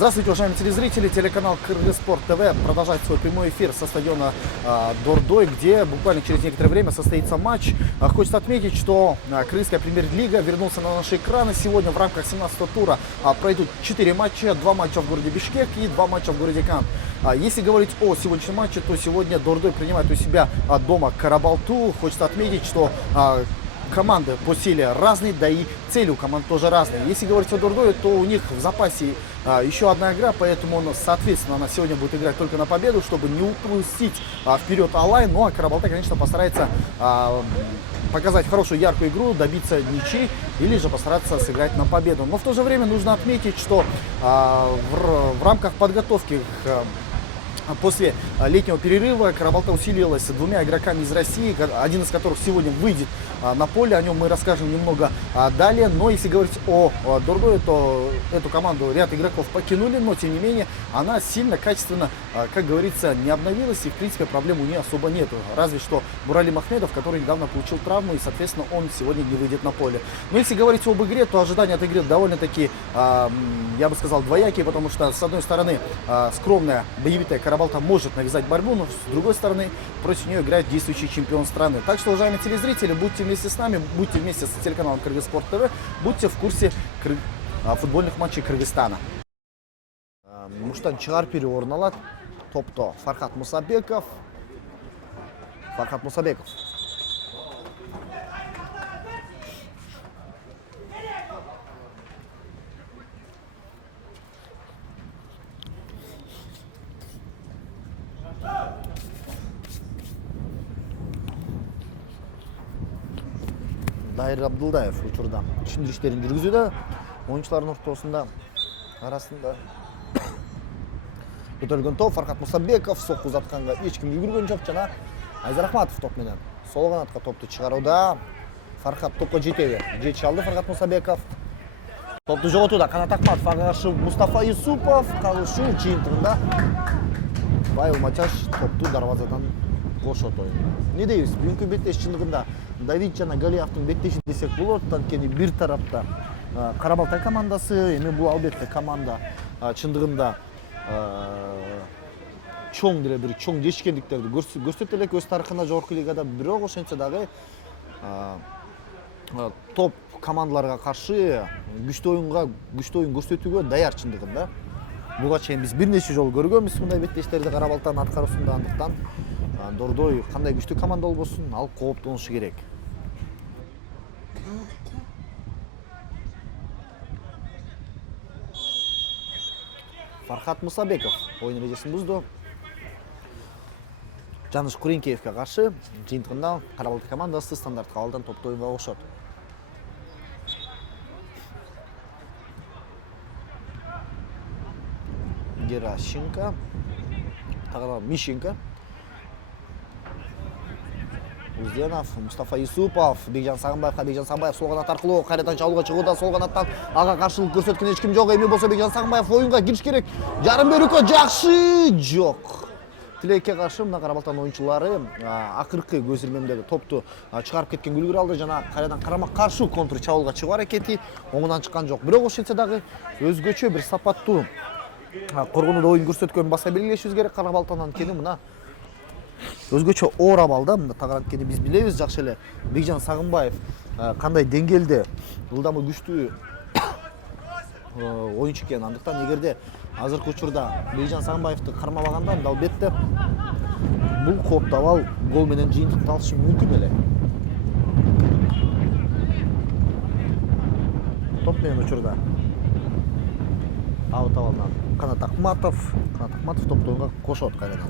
Здравствуйте, уважаемые телезрители. Телеканал Кыргызспорт ТВ продолжает свой прямой эфир со стадиона Дордой, где буквально через некоторое время состоится матч. Хочется отметить, что Крымская премьер-лига вернулся на наши экраны. Сегодня в рамках 17-го тура пройдут 4 матча. 2 матча в городе Бишкек и 2 матча в городе Кан. Если говорить о сегодняшнем матче, то сегодня Дордой принимает у себя дома Карабалту. Хочется отметить, что команды по силе разные, да и цели у команд тоже разные. Если говорить о Дордое, то у них в запасе еще одна игра, поэтому, соответственно, она сегодня будет играть только на победу, чтобы не упустить вперед Алайн. Ну а Карабалта, конечно, постарается показать хорошую, яркую игру, добиться ничьи или же постараться сыграть на победу. Но в то же время нужно отметить, что в рамках подготовки после летнего перерыва Карабалта усилилась 2 игроками из России, один из которых сегодня выйдет на поле. О нем мы расскажем немного далее. Но если говорить о Дордое, то эту команду ряд игроков покинули, но тем не менее она сильно, качественно, как говорится, не обновилась, и в принципе проблем у нее особо нету. Разве что Бурали Махмедов, который недавно получил травму, и соответственно он сегодня не выйдет на поле. Но если говорить об игре, то ожидания от игры довольно-таки, я бы сказал, двоякие, потому что с одной стороны скромная, боевитая Карабалта может навязать борьбу, но с другой стороны против нее играет действующий чемпион страны. Так что, уважаемые телезрители, будьте вместе с нами, будьте вместе с телеканалом Кыргызспорт ТВ, будьте в курсе футбольных матчей Кыргызстана. Муштан Чигарпири орун алат. Топто Фархат Мусабеков. Дайыр Абдылдаев учурда түшүндүрүштөрүн жүргүзүүдө, оюнчулардын ортосунда арасында көтөрүлгөн топ. Фархат Мусабеков сокку узатканга эч ким үлгүргөн жок жана Айзар Ахматов топ менен сол канатка топту чыгарууда. Фархат топко жете алды Фархат Мусабеков. Топту жоготууда Канат Ахматов, ага каршы Мустафа Юсупов калышуу жыйынтыгында Байылмачаш топту дарбазадан кошот ойын. Не дейбиз? Бүгүнкү беттеш чындыгында Давид жана Галиевдин беттеши десек болот. Анткени бир тарапта Карабалта командасы, эми бул албетте команда чындыгында чоң деле бир чоң жетишкендиктерди көрсөтө элек өз тарыхында жогорку лигада, бирок ошентсе дагы топ командаларга каршы күчтүү оюн көрсөтүүгө даяр чындыгында. Буга чейин биз бир нече жолу көргөнбүз мындай беттештерди Карабалтанын аткаруусунда. Андыктан Дордой кандай күчтүү команда болбосун, ал кооптонушу керек. Фархат Мусабеков оюн эрежесин бузду. Жаныш Куренкеевке каршы жыйынтыгында Карабалта командасы стандарт кабылдан топту оюнга кошот. Геращенко, Мищенко, Узденов, Мустафа Юсупов, Бекжан Сагынбаев сол канат аркылуу кайрадан чабуулга чыгууда. Сол канаттан ага каршылык көрсөткөн эч ким жок. Эми болсо Бекжан Сагынбаев оюнга кириш керек. Жарым бөлүккө жакшы жок. Тилекке каршы мына Карабалтанын оюнчулары акыркы көз ирмемдеги топту чыгарып кеткен үлгүрө алды жана кайрадан карама каршы контр чабуулга чыгуу аракети оңунан чыккан жок. Бирок ошентсе дагы өзгөчө бир сапаттуу коргонууда оюн көрсөткөнүн баса белгилешибиз керек. Карабалтанын анткени мына өзгөчө оор абалда, мында тагыр анткени биз билебиз жакшы эле Бекжан Сагынбаев кандай деңгээлде ылдамы күчтүү оюнчу экенин. Андыктан эгерде азыркы учурда Бекжан Сагынбаевди кармабаганда, анда албетте бул кооптуу абал гол менен жыйынтыкталышы мүмкүн эле. Топ менен учурда аут абалынан Канат Ахматов топту оюнга кошот кайрадан.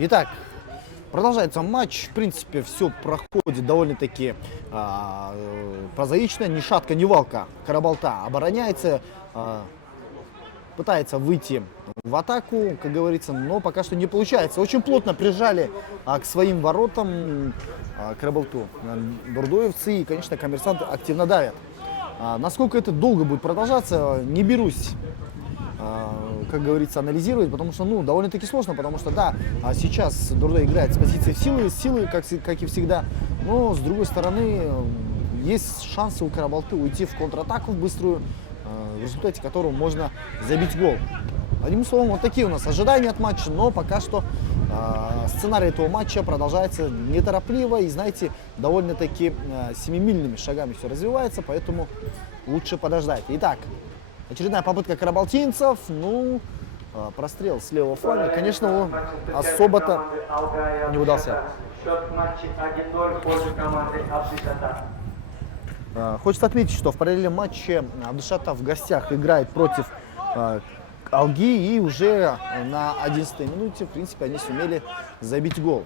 Итак, продолжается матч. В принципе, все проходит довольно-таки прозаично. Ни шатка, ни валка. Карабалта обороняется, пытается выйти в атаку, как говорится, но пока что не получается. Очень плотно прижали к своим воротам Карабалту дордоевцы, и, конечно, коммерсанты активно давят. Насколько это долго будет продолжаться, не берусь, как говорится, анализировать, потому что, ну, довольно-таки сложно, потому что, да, сейчас Дордой играет с позиции силы, как и всегда, но, с другой стороны, есть шансы у Карабалты уйти в контратаку в быструю, в результате которого можно забить гол. Одним словом, вот такие у нас ожидания от матча, но пока что сценарий этого матча продолжается неторопливо и, знаете, довольно-таки семимильными шагами все развивается, поэтому лучше подождать. Итак, очередная попытка карабалтинцев, ну, прострел с левого фланга, конечно, он особо-то не удался. Хочется отметить, что в параллельном матче Абдышата в гостях играет против Алги, и уже на 11-й минуте, в принципе, они сумели забить гол,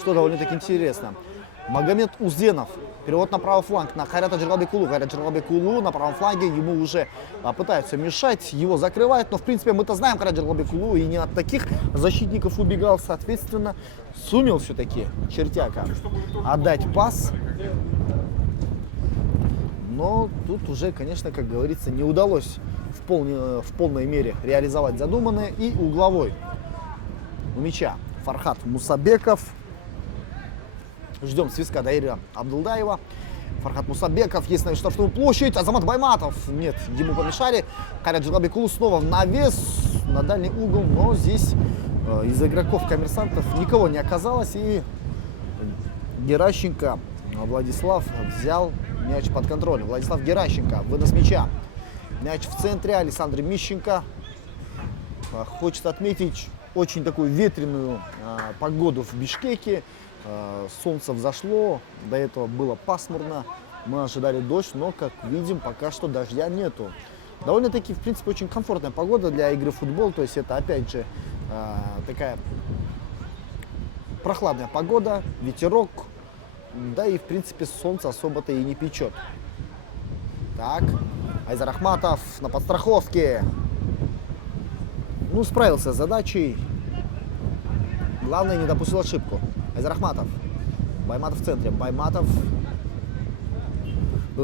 что довольно-таки интересно. Магомед Узденов, перевод на правый фланг на Хайрата Джералбекулу. Хайрат Джералбекулу на правом фланге, ему уже пытаются мешать, его закрывают, но, в принципе, мы-то знаем Хайрат Джералбекулу и не от таких защитников убегал, соответственно, сумел все-таки чертяка отдать пас. Но тут уже, конечно, как говорится, не удалось в полной мере реализовать задуманное. И угловой у мяча Фархат Мусабеков. Ждем свистка Даира Абдулдаева. Фархат Мусабеков, есть на штрафную площадь. Азамат Байматов. Нет, ему помешали. Хайрат Джералбекулу снова в навес на дальний угол. Но здесь из игроков коммерсантов никого не оказалось. И Геращенко Владислав взял мяч под контроль. Владислав Геращенко, вынос мяча. Мяч в центре. Александр Мищенко. Хочется отметить очень такую ветреную погоду в Бишкеке. Солнце взошло. До этого было пасмурно. Мы ожидали дождь, но, как видим, пока что дождя нету. Довольно-таки, в принципе, очень комфортная погода для игры в футбол. То есть это, опять же, такая прохладная погода, ветерок, да и в принципе солнце особо-то и не печет. Так, Айзар Ахматов на подстраховке. Ну, справился с задачей. Главное, не допустил ошибку. Айзар Ахматов. Байматов в центре. Байматов.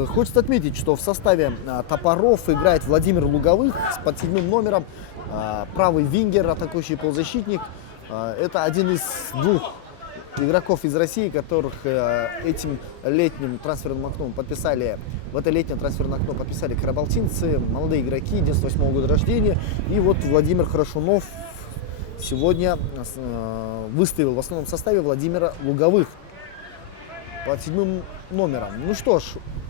Хочется отметить, что в составе Топоров играет Владимир Луговых под 7 номером. Правый вингер, атакующий полузащитник. Это один из 2 игроков из России, которых этим летним трансферным окном подписали, в это летнее трансферное окно подписали карабалтинцы, молодые игроки, 98-го года рождения. И вот Владимир Хорошунов сегодня выставил в основном составе Владимира Луговых под 7 номером. Ну что ж,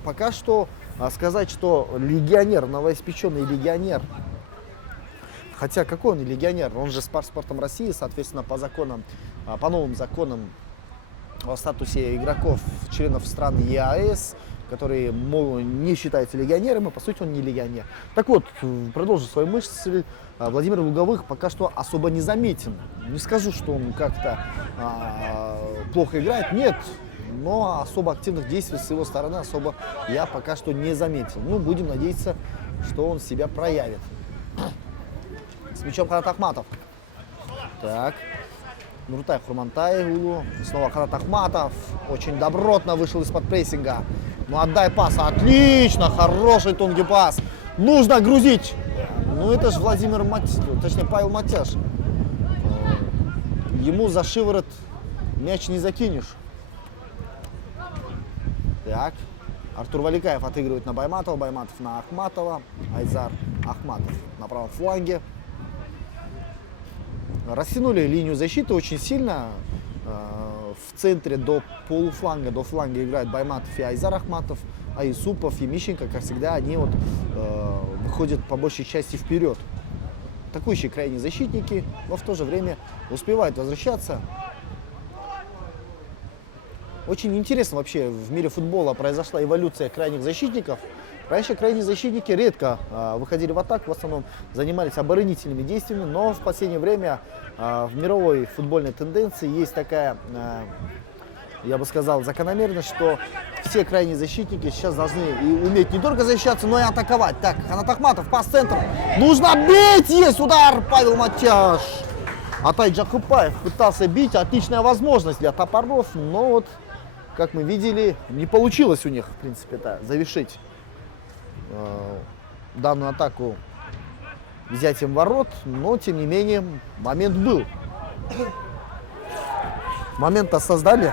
пока что сказать, что легионер, новоиспеченный легионер, хотя какой он легионер, он же спортом России, соответственно, по законам, по новым законам о статусе игроков, членов стран ЕАЭС, которые не считаются легионерами, по сути он не легионер. Так вот, продолжу свою мысль, Владимир Луговых пока что особо не заметен. Не скажу, что он как-то плохо играет, нет, но особо активных действий с его стороны особо я пока что не заметил. Ну, будем надеяться, что он себя проявит. С мячом Канат Ахматов. Так. Нуртай Хурмантаеву. Снова Канат Ахматов. Очень добротно вышел из-под прессинга. Ну отдай пас. Отлично. Хороший тонкий пас. Нужно грузить. Ну это же Владимир Матяш. Точнее Павел Матяш. Ему за шиворот мяч не закинешь. Так. Артур Валикаев отыгрывает на Байматова. Байматов на Ахматова. Айзар Ахматов на правом фланге. Растянули линию защиты очень сильно. В центре до полуфланга, до фланга играют Байматов и Айзар Ахматов, а Исупов и Мищенко, как всегда, они вот выходят по большей части вперед. Атакующие крайние защитники, но в то же время успевают возвращаться. Очень интересно вообще в мире футбола произошла эволюция крайних защитников. Раньше крайние защитники редко выходили в атаку, в основном занимались оборонительными действиями, но в последнее время в мировой футбольной тенденции есть такая, я бы сказал, закономерность, что все крайние защитники сейчас должны и уметь не только защищаться, но и атаковать. Так, Канат Ахматов, пас в центр, нужно бить, есть удар, Павел Матяш. Атай Джакупаев пытался бить, отличная возможность для Топоров, но вот, как мы видели, не получилось у них, в принципе-то, завершить данную атаку взятием ворот, но тем не менее момент был. Момент-то создали.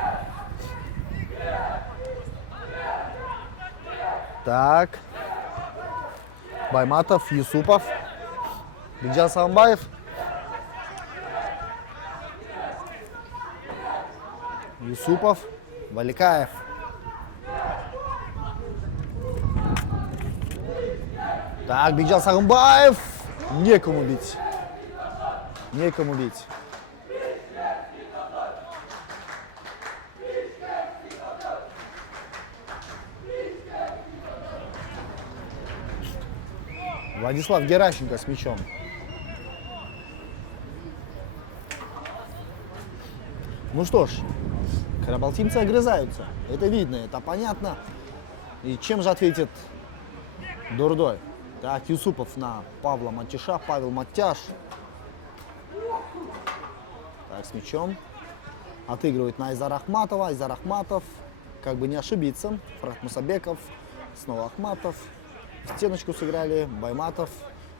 Так. Байматов, Юсупов, Биджан Самбаев. Юсупов, Валикаев. Так, Биджан Сагымбаев. Некому бить. Некому бить. Владислав Геращенко с мячом. Ну что ж, карабалтинцы огрызаются. Это видно, это понятно. И чем же ответит Дурдой? Так, Юсупов на Павла Матяша. Павел Матяш. Так, с мячом. Отыгрывает на Айзара Ахматова. Айзар Ахматов. Как бы не ошибиться. Фрат Мусабеков. Снова Ахматов. В стеночку сыграли. Байматов.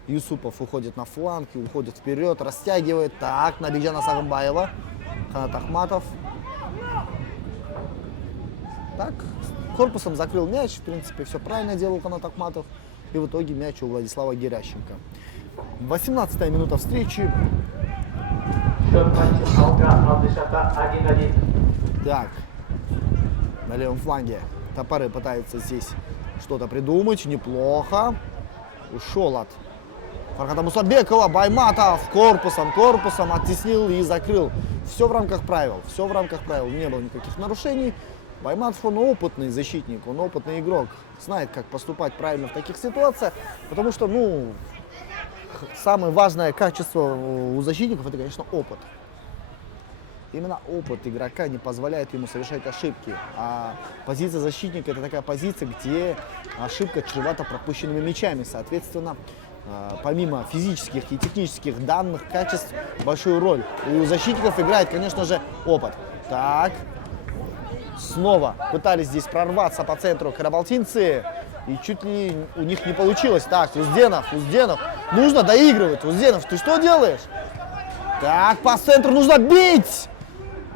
Юсупов уходит на фланг. Уходит вперед. Растягивает. Так, на Биджана Сагымбаева. Канат Ахматов. Так, корпусом закрыл мяч. В принципе, все правильно делал Канат Ахматов. И в итоге мяч у Владислава Геращенко. 18-я минута встречи. Так, на левом фланге Топоры пытаются здесь что-то придумать. Неплохо. Ушел от Фархата Мусабекова. Байматов корпусом оттеснил и закрыл. Все в рамках правил. Все в рамках правил. Не было никаких нарушений. Байматов, он опытный защитник, он опытный игрок. Знает, как поступать правильно в таких ситуациях. Потому что, ну, самое важное качество у защитников — это, конечно, опыт. Именно опыт игрока не позволяет ему совершать ошибки. А позиция защитника — это такая позиция, где ошибка чревата пропущенными мячами. Соответственно, помимо физических и технических данных, качеств, большую роль у защитников играет, конечно же, опыт. Так, снова пытались здесь прорваться по центру карабалтинцы, и чуть ли у них не получилось. Так, Узденов, нужно доигрывать. Узденов, ты что делаешь? Так, по центру нужно бить!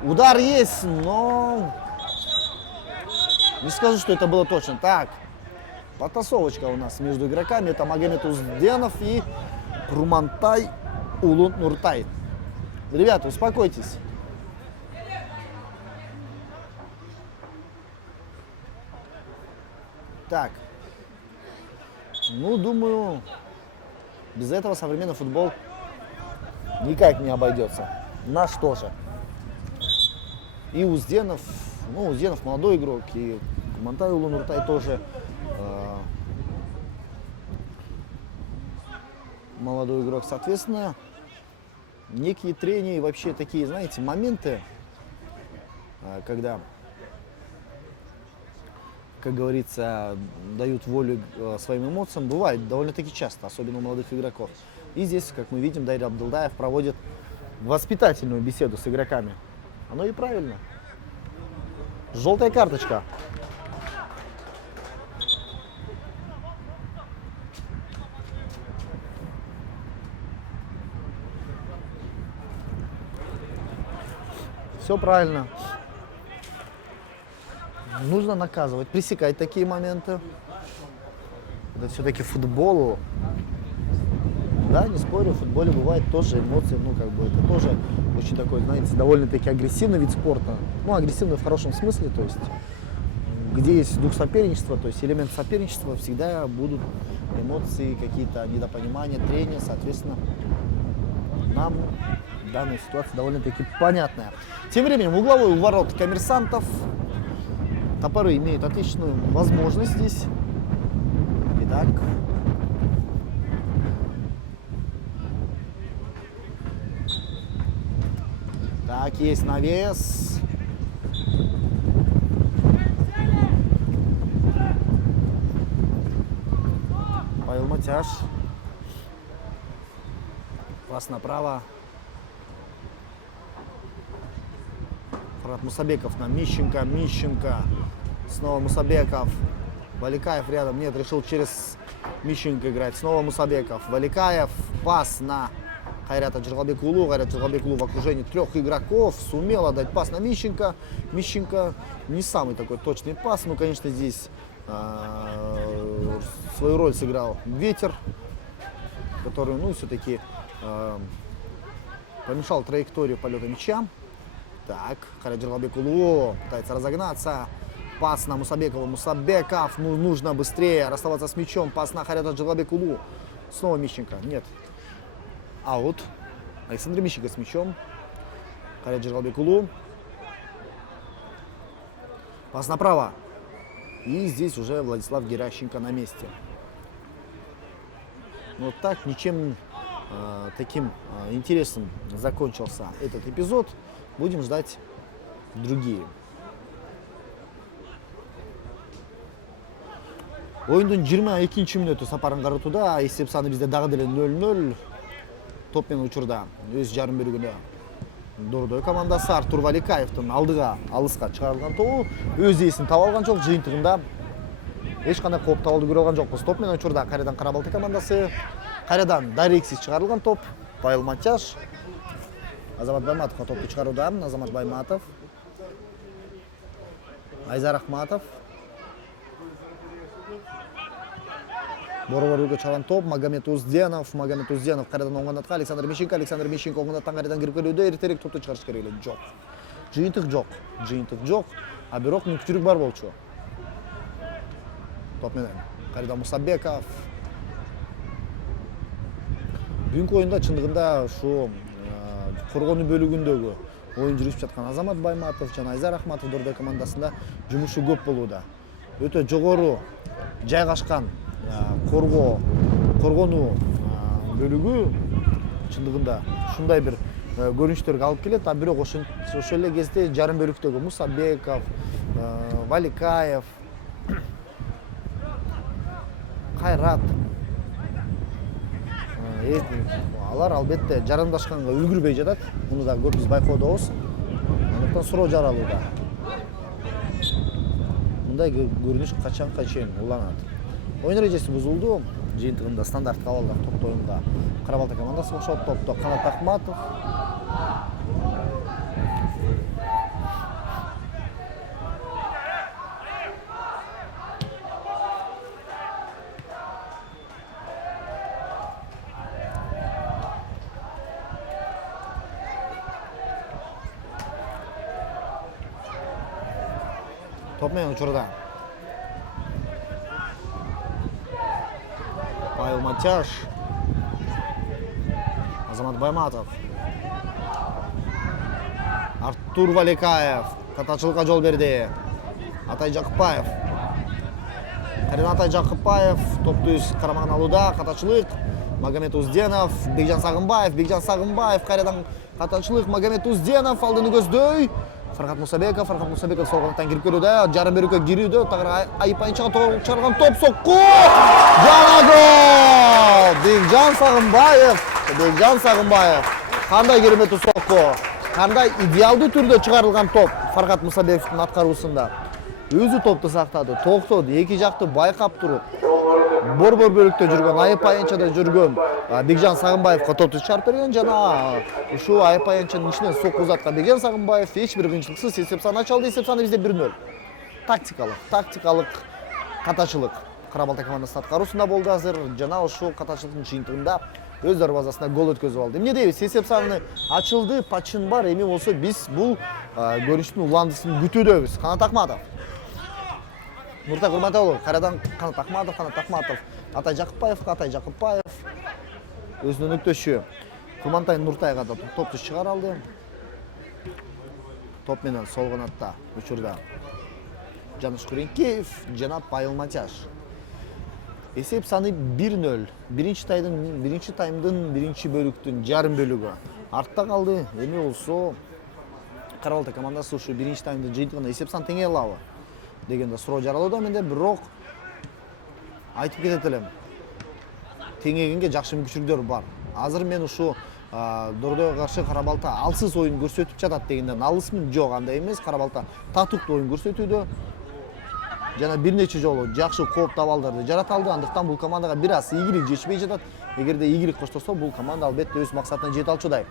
Удар есть, но не скажу, что это было точно. Так, потасовочка у нас между игроками. Это Магомед Узденов и Румантай Улун Нуртай. Ребята, успокойтесь. Так, ну, думаю, без этого современный футбол никак не обойдется. Наш тоже. И Узденов, ну, Узденов молодой игрок, и Румантай Улун Нуртай тоже молодой игрок. Соответственно, некие трения и вообще такие, знаете, моменты, когда, как говорится, дают волю своим эмоциям, бывает довольно-таки часто, особенно у молодых игроков. И здесь, как мы видим, Дайыр Абдылдаев проводит воспитательную беседу с игроками. Оно и правильно. Желтая карточка. Все правильно. Нужно наказывать, пресекать такие моменты. Это все-таки футбол. Да, не спорю, в футболе бывает тоже эмоции, ну, как бы, это тоже очень такой, знаете, довольно-таки агрессивный вид спорта. Ну, агрессивный в хорошем смысле, то есть, где есть дух соперничества, то есть элемент соперничества, всегда будут эмоции, какие-то недопонимания, трения, соответственно, нам данная ситуация довольно-таки понятная. Тем временем, угловой у ворот коммерсантов. Топоры имеют отличную возможность здесь. Итак, так, есть навес. Павел Матяш. Пас направо. Фарат Мусабеков на Мищенко. Мищенко. Снова Мусабеков. Валикаев рядом. Нет, решил через Мищенко играть. Снова Мусабеков. Валикаев. Пас на Хайрата Джергалбекулу. Хайрат Джергалбекулу в окружении трех игроков сумел отдать пас на Мищенко. Мищенко не самый такой точный пас. Ну, конечно, здесь свою роль сыграл ветер, который, ну, все-таки помешал траекторию полета мяча. Так, Хайрат Джергалбекулу пытается разогнаться. Пас на Мусабекова. Мусабеков. Ну, нужно быстрее расставаться с мячом. Пас на Хайрата Джергалбекулу. Снова Мищенко. Нет. Аут. Александр Мищенко с мячом. Хайрат Джергалбекулу. Пас направо. И здесь уже Владислав Геращенко на месте. Вот так, ничем таким интересным закончился этот эпизод. Будем ждать другие. Oyunun 22 мүнөтү сапарын карытууда, эсеп саны бизде дагы деле 0-0. Топ менен учурда өз жарым бөлүгүндө Дордой командасы Артур Валикаевдин алдыга алыска чыгарылган тобу өз ээсин таба алган жок. Жыйынтыгында эч кандай кооптабылды көрө алган жокпуз. Топ менен учурда кайрадан Кара-Балты командасы, кайрадан дарексиз чыгарылган топ. Павел Матяш, Азамат Байматовго топду чыгарууда. Азамат Байматов, Айзар Ахматов. Борборюгө чалган топ. Магомед Узденов. Магомед Узденов кайрадан оңгондатка Александр Мищенко. Александр Мищенко оңгондаттан кайрадан кирип келүүдө. Эртерээк топту чыгарыш керек эле. Жок. Жыйынтык жок. Жыйынтык жок. А бирок мүмкүнчүлүк бар болчу. Топ менен кайрадан Мусабеков. Бүгүнкү оюнда чындыгында ушу коргонуу бөлүгүндөгү оюн жүргүзүп жаткан Азамат Байматов жана Айзар Ахматов Дордой командасында жумушу көп болууда. Өтө жогору жайгашкан коргонуу бөлүгү чындыгында ушундай бир көрүнүштөргө алып келет. А бирок ошол эле кезде жарым бөлүктөгү Мусабеков, Валикаев, Кайрат алар албетте жарандашканга үлгүрбөй жатат. Муну да көп биз байкоодобуз. Андыктан суроо жаралууда. Мындай көрүнүш качанга чейин уланат. Оюн эрежеси бузулду. Жыйынтыгында стандарт кабалдар топто оюнга Кара Балта командасы кошот. Топто Канат Акматов, топ менен учурда Павел Матяш, Азамат Байматов, Артур Валикаев катачылыкка жол берди. Атай Жакыпбаев, Атай Жакыпбаев топту өз карамагына алууда. Катачылык Магомед Узденов, Бекжан Сагынбаев кайрадан катачылык. Магомед Узденов алдыны көздөй. Фархат Мусабеков сол канаттан кирип келүүдө, жарым бөлүккө кирүүдө, тагыра айпайынчага топ чыгарган топ сокку. Жана гол! Бекжан Сагынбаев. Кандай кереметтүү сокку. Кандай идеалдуу түрдө чыгарылган топ Фархат Мусабековдун аткаруусунда. Өзү топту сактады, токтоду, эки жакты байкап туруп. Борбор бөлүктө жүргөн, айпайынчада жүргөн Бекжан Сагынбаевга топту чыгарып берген. Жана ушул айпайынчанын ичинен сокку узаткан Бекжан Сагынбаев эч бир кыйынчылыксыз эсеп сан ачалды. Эсеп саны бизде 1-0. Тактикалык катачылык Кара Балта командасынын аткаруусунда болду азыр. Жана ушул катачылыктын жыйынтыгында өз дарбазасына гол өткөзүп алды. Эмне дейбиз? Эсеп саны ачылды, пачин бар. Эми болсо биз бул көрүнүштүн уландысын күтүүдөбүз. Канат Акматов, Нуртай Курматулов, кайрадан Канат Акматов, Атай Жакыпбаев өзүнүн өктөшү Курмантай Нуртайга да топту чыгара алды. Топ менен сол канатта учурда Жаныш Куренкеев жана Павел Матяш. Эсеп саны 1-0. Биринчи таймдын биринчи бөлүктүн жарым бөлүгү артта калды. Эми болсо Кара Балта командасы ушу биринчи таймдын жыйынтыгында эсеп сан теңей алабы дегенде суроо жаралууда менде. Бирок айтып кетет элем, теңегенге жакшы мүмкүнчүлүктөр бар. Азыр мен ушу Дордойго каршы Кара Балта алсыз оюн көрсөтүп жатат дегенден алысмын. Жок, андай эмес. Кара Балта татыктуу оюн көрсөтүүдө жана бир нече жолу жакшы кооптуу абалдарды жарата алды. Андыктан бул командага бир аз ийгилик жетишпей жатат. Эгерде ийгилик коштосо, бул команда албетте өз максатына жете алчудай.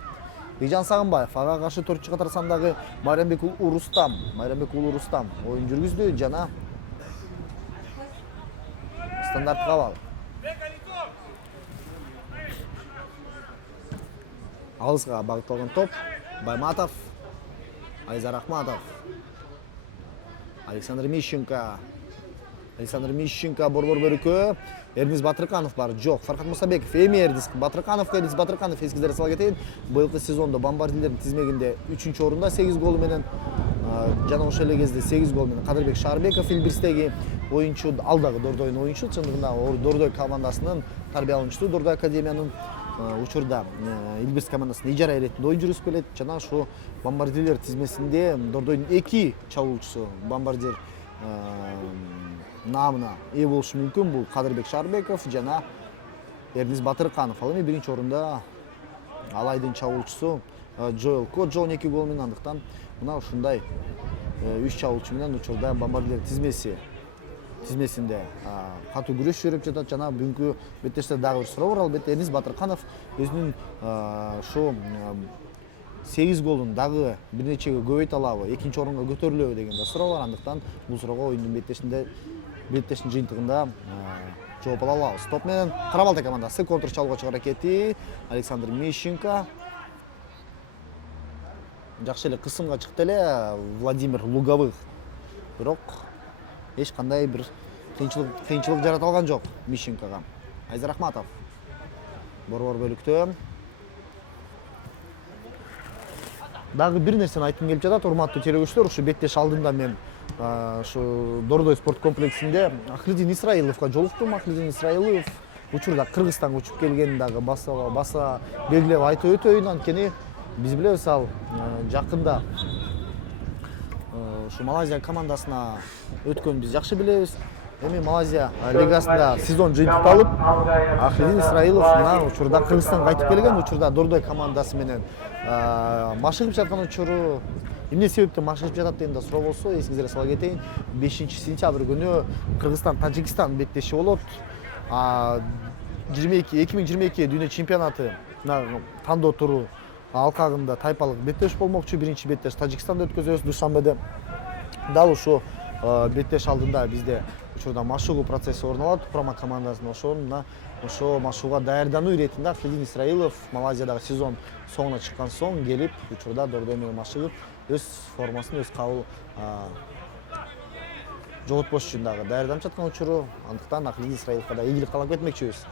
Бекжан Сагынбаев ага каршы 4-катар сандагы Майрамбек Уулу Рустам оюн жүргүздү жана стандарт кабал. Алыска багытталган топ Байматов, Айзар Ахматов, Александр Мищенко борбор бөлүккө Эрнис Батырканов бар. Жок, Фархат Мусабеков, эми Эрнис Батырканов эскизлерге сала кетейин. Быйылкы сезондо бомбардирлердин тизмегинде 3-чү орунда 8 голу менен, жана ошол эле кезде 8 гол менен Кадырбек Шаарбеков Илбирстеги оюнчу, ал дагы Дордойдун оюнчу, чындыгында Дордой командасынын тарбиялануучусу, Дордой академиянын учурда Илбирс командасында ижара иретинде оюн жүргүзүп келет. Жана ошо бомбардирлер тизмесинде Дордойдун 2 чабуулчусу бомбардир наамына ээ болушу мүмкүн. Бул Кадырбек Шаарбеков жана Эрнис Батырканов. Ал эми биринчи орунда Алайдын чабуулчусу Джоэл Коджо 12 гол менен. Андыктан мына ушундай 3 чабуулчу менен учурда бомбардир тизмесинде катуу күрөш жүрүп жатат. Жана бүгүнкү беттеште дагы бир суроо бар. Албетте Эрнис Батырканов өзүнүн ушу 8 голун дагы бир нечеге көбөйтө алабы, экинчи орунга көтөрүлөбү деген да суроо бар. Андыктан бул суроого оюндун беттештин жыйынтыгында жооп ала алабыз. Топ менен Кара Балта командасы контр чабууга чыгуу аракети. Александр Мищенко жакшы эле кысымга чыкты эле Владимир Луговых. Бирок эч кандай бир кыйынчылык жарата алган жок Мищенкога. Айзар Ахматов борбор бөлүктө. Дагы бир нерсени айткым келип жатат, урматтуу телекөрүүчүлөр. Ушу беттеш алдында мен ушу Дордой спорт комплексинде Ахлидин Исраиловго жолуктум. Ахлидин Исраилов учурда Кыргызстанга учуп келгенин дагы баса белгилеп айтып өтөйүн. Анткени биз билебиз, ал жакында ушу Малайзия командасына өткөнүн биз жакшы билебиз. Эми Малайзия лигасында сезон жыйынтыкталып, Ахмедин Исраилов мына учурда Кыргызстанга кайтып келген. Учурда Дордой командасы менен машыгып жаткан учуру. Эмне себептен машыгып жатат деген да суроо болсо, эсиңизге сала кетейин. 5-сентябрь күнү Кыргызстан Тажикстан беттеши болот. 2022 дүйнө чемпионаты тандоо туру алкагында тайпалык беттеш болмокчу. Биринчи беттеш Тажикстанда өткөзөбүз Душанбеде. Дал ушу беттеш алдында бизде учурда машыгуу процесси орун алат. Курама командасынын ошо машыгууга даярдануу иретинде Ахмедин Исраилов Малайзиядагы сезон соңуна чыккан соң келип, учурда Дордой менен машыгып, өз формасын, өз кабыл жоготпош үчүн дагы даярданып жаткан учуру. Андыктан Ахмедин Исраиловго да ийгилик каалап кетмекчибиз.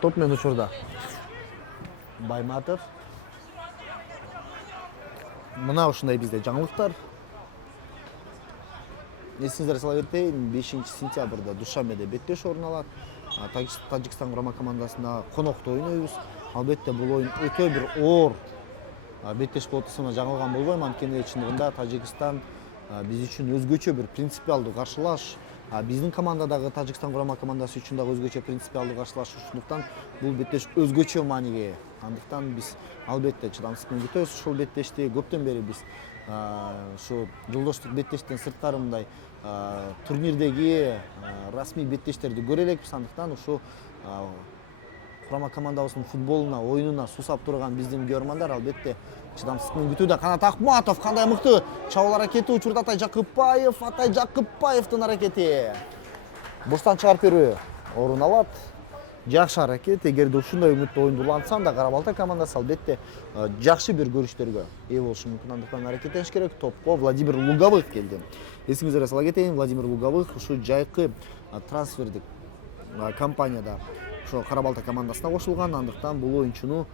Топ менен учурда Байматов. Мына ушундай бизде жаңылыктар. Эсиңизге сала кетейин, 5-сентябрда Душанбеде беттеш орун алат. Тажикстан курама командасына конокто ойнойбуз. Албетте бул оюн өтө бир оор беттеш болот десем жаңылган болбойм. Анткени чындыгында Тажикстан биз үчүн өзгөчө бир принципиалдуу каршылаш. Биздин командадагы Тажикстан курама командасы үчүн дагы өзгөчө принципиалдуу каршылаш. Ошондуктан бул беттеш өзгөчө мааниге. Андыктан биз албетте чыдамсыздык менен күтөбүз ушул беттешти. Көптөн бери биз ушу жолдоштук беттештен сырткары мындай турнирдеги расмий беттештерди көрө элекпиз. Андыктан ушу курама командабыздын футболуна, оюнуна сусап турган биздин көрөрмандар албетте чыдамсыздык менен күтүүдө. Канат Акматов кандай мыкты чабуул аракети, учурда Атай Жакыпбаевдин аракети. Буштан чыгарып берүү орун алат. Жакшы аракет. Эгерде ушундай үмүттүү оюнду улантсам да, Кара Балтай командасы албетте жакшы бир көрүштөргө ээ болушу мүмкүн. Андыктан аракеттениш керек. Топко Владимир Луговых келди. Эсиңизге сала кетейин, Владимир Луговых ушу жайкы трансфердик кампанияда ошо Кара Балтай командасына кошулган. Андыктан бул оюнчуну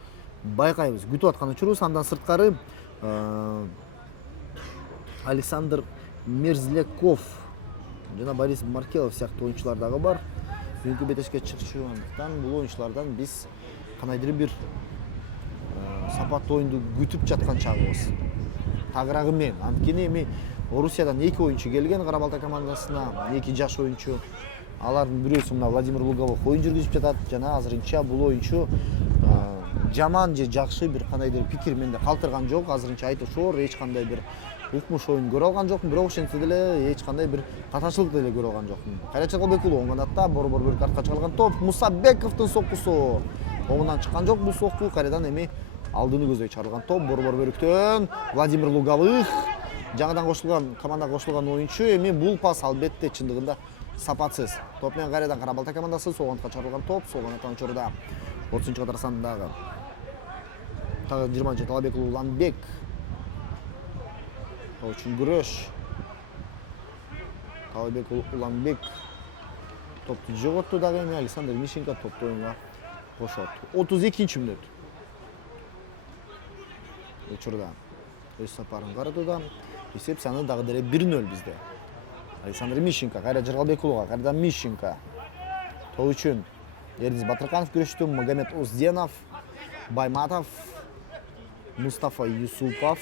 байкайбыз, күтүп аткан учурубуз. Андан сырткары Александр Мерзляков жана Борис Маркелов сыяктуу оюнчулар дагы бар. Бүгүнкү беттешке чыкчу. Андыктан бул оюнчулардан биз кандайдыр бир сапаттуу оюнду күтүп жаткан чагыбыз. Тагырагы мен. Анткени эми Орусиядан 2 оюнчу келген Кара Балтай командасына, 2 жаш оюнчу. Алардын бирөөсү мына Владимир Луговых оюн жүргүзүп жатат. Жана азырынча бул оюнчу жаман же жакшы бир кандайдыр пикир менде калтырган жок. Азырынча айтышоор эч кандай бир укмуш оюн көрө алган жокмун, бирок ошентсе деле эч кандай бир катачылык деле көрө алган жокмун. Кайрат Чалбек уулу оң канатта борбор бир картка чыгарылган топ. Мусабековдун соккусу. Оңунан чыккан жок бул сокку. Кайрадан эми алдыны көздөй чыгарылган топ борбор бөлүктөн Владимир Луговых жаңадан кошулган, командага кошулган оюнчу. Эми бул пас албетте чындыгында сапатсыз. Топ менен кайрадан Кара Балтай командасы сол канатка чыгарылган топ, сол канаттан учурда 30-кадыр сандагы 20 Талабек Уланбек үчүн күрөш. Талабек Уланбек топту жоготту дагы. Эми Александр Мищенко топту оюнга кошот. 32-мүнөт. Учурда өз сапарын каратууда. Эсеп саны дагы деле 1-0 бизде. Александр Мищенко, Кайрат Жыргалбек уулуга, кайрадан Мищенко. Топ үчүн Эрдиз Батырканов күрөштү. Магомед Узденов, Байматов, Мустафа Юсупов.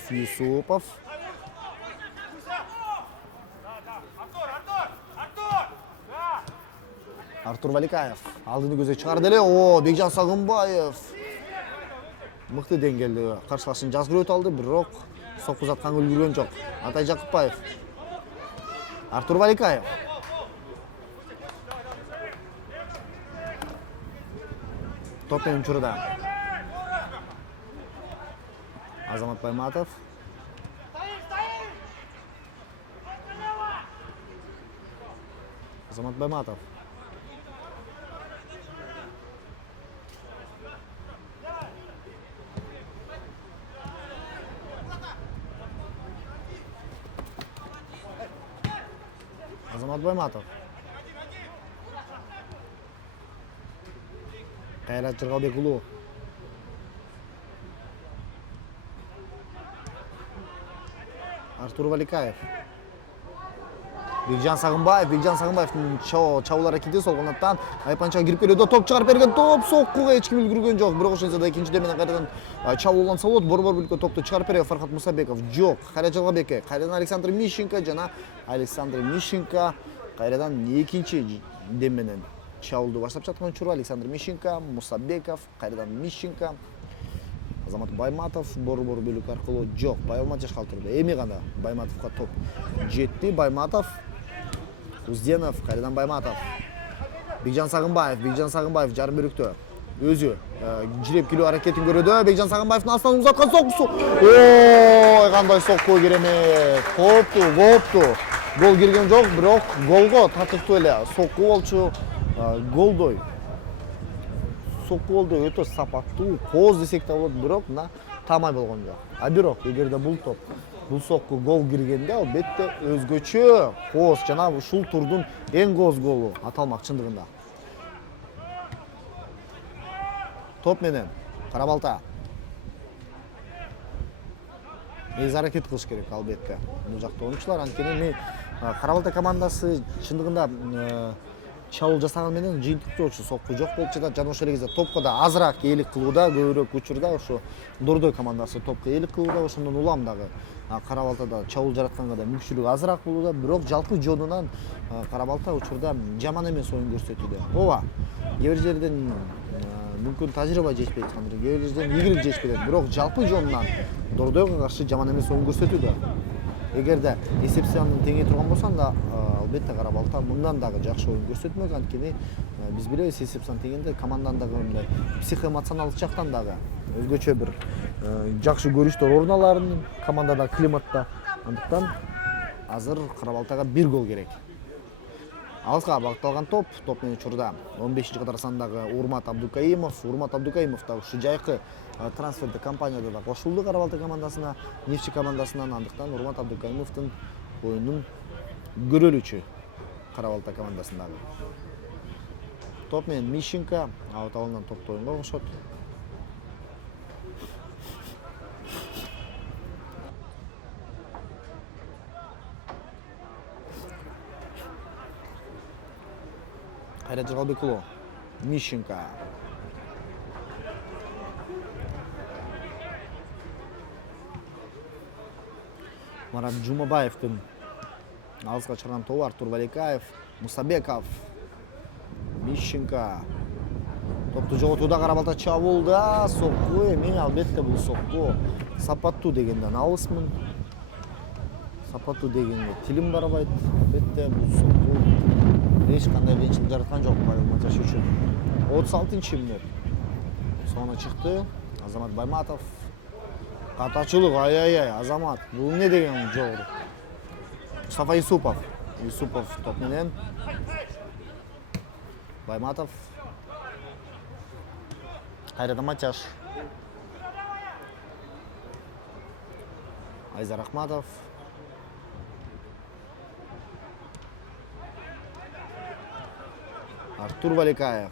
Артур Валикаев алдыны көзөй чыгарды эле. Бекжан Сагынбаев мыкты деңгээлде каршылашын жазгырып өтө алды, бирок сокку затканга үлгүргөн жок. Атай Жакыпбаев, Артур Валикаев. Топ менен учурда Азамат Байматов. Азамат Байматов. Азамат Байматов. Кайрат Жыргалбек уулу. Артур Валикаев. Бекжан Сагынбаевдин чабуулар аракети сол канаттан Айпанчага кирип келүүдө топ чыгарып берген, топ соккуга эч ким үлгүргөн жок. Бирок ошентсе да экинчиде менен кайрадан чабууланса болот. Борбор бүлккө топту чыгарып берген Фархат Мусабеков жок. Кайра Жалгабекке, кайрадан Александр Мищенко кайрадан экинчи дем менен чабуулду баштап жаткан учуру. Александр Мищенко, Мусабеков, кайрадан Мищенко. Азамат Байматов борбор бөлүк аркылуу жок, бай алмай жаш калтырды. Эми гана Байматовго топ жетти. Байматов, Узденов, кайрадан Байматов. Бекжан Сагынбаев жарым бөлүктө өзү жиреп келүү аракетин көрүүдө. Бекжан Сагынбаевдин астынан узаткан соккусу. Ой, кандай сокку керемет. Кооптуу. Гол кирген жок, бирок голго татыктуу эле сокку болчу. Голдой. Сокку болду, өтө сапаттуу, кооз десек да болот, бирок мына тамай болгон жок. А бирок эгерде бул сокку гол киргенде албетте өзгөчө кооз, жана ушул турдун эң кооз голу аталмак чындыгында. Топ менен Кара Балта. Эз аракет кылыш керек албетте. Бул жакта оюнчулар анткени Кара Балта командасы чындыгында чабуул жасаган менен жыйынтыктоочу сокку жок болуп жатат. Жана ошол кезде топко да азыраак ээлик кылууда, көбүрөөк учурда ошо Дордой командасы топко ээлик кылууда, ошондон улам дагы Кара Балтада чабуул жаратканга да мүмкүнчүлүк азыраак болууда. Бирок жалпы жонунан Кара Балта учурда жаман эмес оюн көрсөтүүдө. Ооба, кээ бир жерден мүмкүн тажрыйба жетпей аткандыр, кээ бир жерден ийгилик жетпей, бирок жалпы жонунан Дордойго каршы жаман эмес оюн көрсөтүүдө. Эгерде эсеп санын теңей турган болсо анда албетте Кара Балта мындан дагы жакшы оюн көрсөтмөк, анткени биз билебиз эсеп сан теңейинде команданын дагы мындай психоэмоционалдык жактан дагы өзгөчө бир жакшы көрүштөр орун аларын командада, климатта. Андыктан азыр Кара Балтага 1 гол керек. Алыска багытталган топ менен учурда 15-катар сандагы Урмат Абдукаимов да ушу жайкы трансферди компанияда да кошулду Кара Балта командасына, Нефчи командасынан. Андыктан Урмат Абдукаимовдун оюнун көрөлүчү Кара Балта командасындагы. Топ менен Мищенко аут алынган топто оюнга кошот. Кайрат Жалгабек уулу, Мищенко. Марат Жумабаевдин алыска чыгарган тобу Артур Валикаев, Мусабеков, Мищенко. Топту жоготууда Кара Балта чабуулда, сокку. Эми албетте бул сокку сапаттуу дегенден алысмын. Сапаттуу дегенге тилим барбайт. Албетте бул сокку эч кандай кыйынчылык жараткан жок Матяш үчүн. 36-мүнөт. Соңуна чыкты Азамат Байматов. Катачылык, ай-ай-ай, Азамат. Бул эмне деген жогору? Мустафа Юсупов топ менен. Байматов. Кайрадан Матяш. Айзар Ахматов. Артур Валикаев.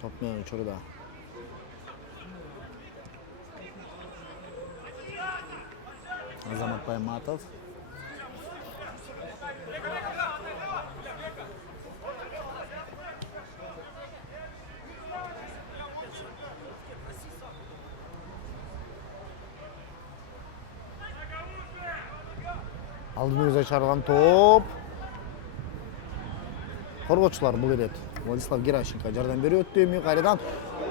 Топ менен учурда Азамат Байматов. Алдын өзү чарган топ. Коргоочулар бул ирет. Владислав Геращенко жардам берип өттү. Эми кайрадан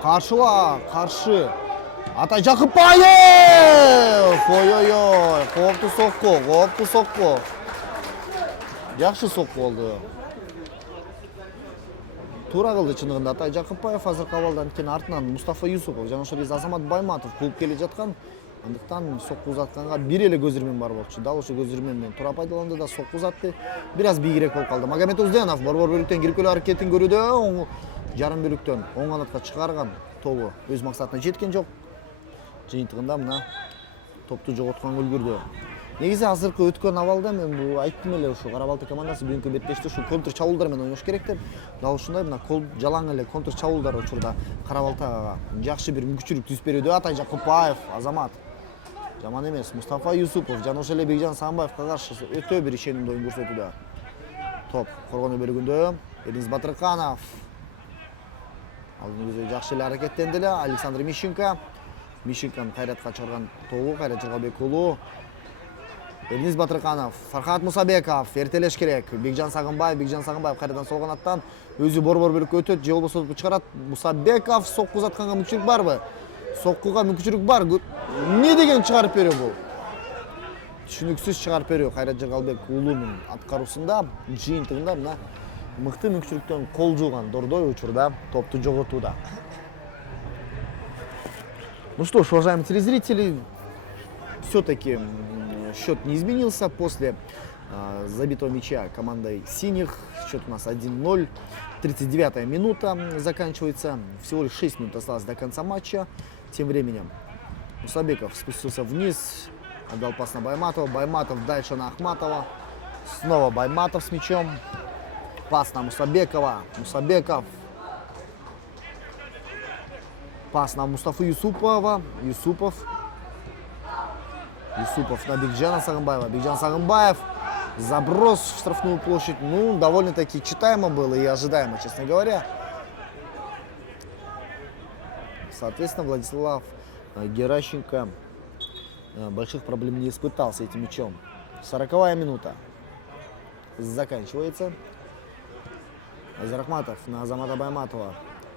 каршы Атай Жакыпбаев! Ой-ой-ой, кооптуу сокку. Жакшы сокку болду. Туура кылды чындыгында Атай Жакыпбаев азыркы абалда, анткени артынан Мустафа Юсупов жана ошол кезде Азамат Байматов кууп келе жаткан. Андыктан сокку узатканга бир эле көз ирмен бар болчу. Дал ошо көз ирмен менен туура пайдаланды да сокку узатты. Бир аз бийигирээк болуп калды. Магомед Узденов борбор бөлүктөн кирип келүү аракетин көрүүдө. жарым бөлүктөн оң канатка чыгарган тобу өз максатына жеткен жок. Жыйынтыгында мына топту жоготконго үлгүрдү. Негизи азыркы өткөн абалда мен бул айттым эле, ушу Кара Балта командасы бүгүнкү беттеште ушу контр чабуулдар менен ойнош керек деп. Дал ушундай мына кол жалаң эле контр чабуулдар учурда Кара Балтага жакшы бир мүмкүнчүлүк түзүп берүүдө. Атай Жакупаев, Азамат жаман эмес. Мустафа Юсупов жана ошол эле Бекжан Сагынбаевга каршы өтө бир ишенимдүү оюн көрсөтүүдө. Топ коргонуу бөлүгүндө Эрнис Батырканов. Алдын көзү жакшы эле аракеттенди эле. Александр Мищенко. Мищенконун кайратка чыгарган тобу Кайрат Жыргалбек уулу. Эрнис Батырканов, Фархат Мусабеков, эртелеш керек. Бекжан Сагынбаев кайрадан сол канаттан өзү борбор бөлүккө өтөт, же болбосо топу чыгарат. Мусабеков сокку узатканга мүмкүнчүлүк барбы? Соккуга мүмкүнчүлүк бар. Не деген чыгарып берүү бул? Түшүнүксүз чыгарып берүү Кайрат Жыргалбек уулунун аткаруусунда. Жыйынтыгында мына мыкты мүмкүнчүлүктөн кол жууган Дордой учурда топту жоготууда. Ну что ж, уважаемые телезрители, все-таки счет не изменился после забитого мяча командой синих. Счет у нас 1-0. 39-я минута заканчивается. Всего лишь 6 минут осталось до конца матча. Тем временем Мусабеков спустился вниз, отдал пас на Байматова. Байматов дальше на Ахматова. Снова Байматов с мячом. Пас на Мусабекова. Мусабеков. Пас на Мустафу Юсупова. Юсупов на Бекжана Сагынбаева. Бекжан Сагынбаев. Заброс в штрафную площадь. Ну, довольно-таки читаемо было и ожидаемо, честно говоря. Соответственно, Владислав Геращенко больших проблем не испытал с этим мячом. 40-я минута заканчивается. Азарахматов на Азамата Байматова.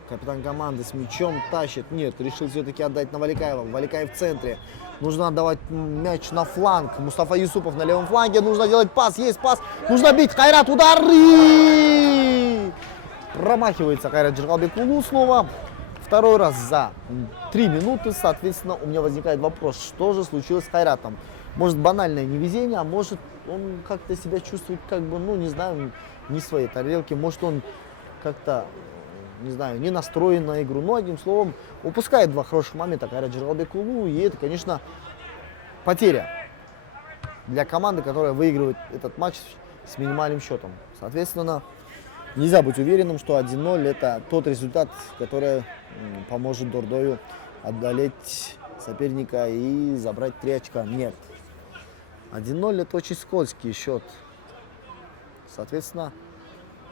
Капитан команды с мячом тащит. Нет, решил все-таки отдать на Валикаева. Валикаев в центре. Нужно отдавать мяч на фланг. Мустафа Юсупов на левом фланге. Нужно делать пас. Есть пас. Нужно бить. Кайрат, удар. И промахивается Кайрат Жыргалбек уулу снова. Второй раз за 3 минуты. Соответственно, у меня возникает вопрос, что же случилось с Кайратом. Может, банальное невезение, а может, он как-то себя чувствует, как бы, ну, не знаю, не в своей тарелке. Может, он как-то, не знаю, не настроен на игру. Но, одним словом, упускает два хороших момента Кайрат Жыргалбек уулу. И это, конечно, потеря для команды, которая выигрывает этот матч с минимальным счетом. Соответственно, нельзя быть уверенным, что 1-0 это тот результат, который поможет Дордою одолеть соперника и забрать 3 очка. Нет. 1-0 это очень скользкий счет. Соответственно,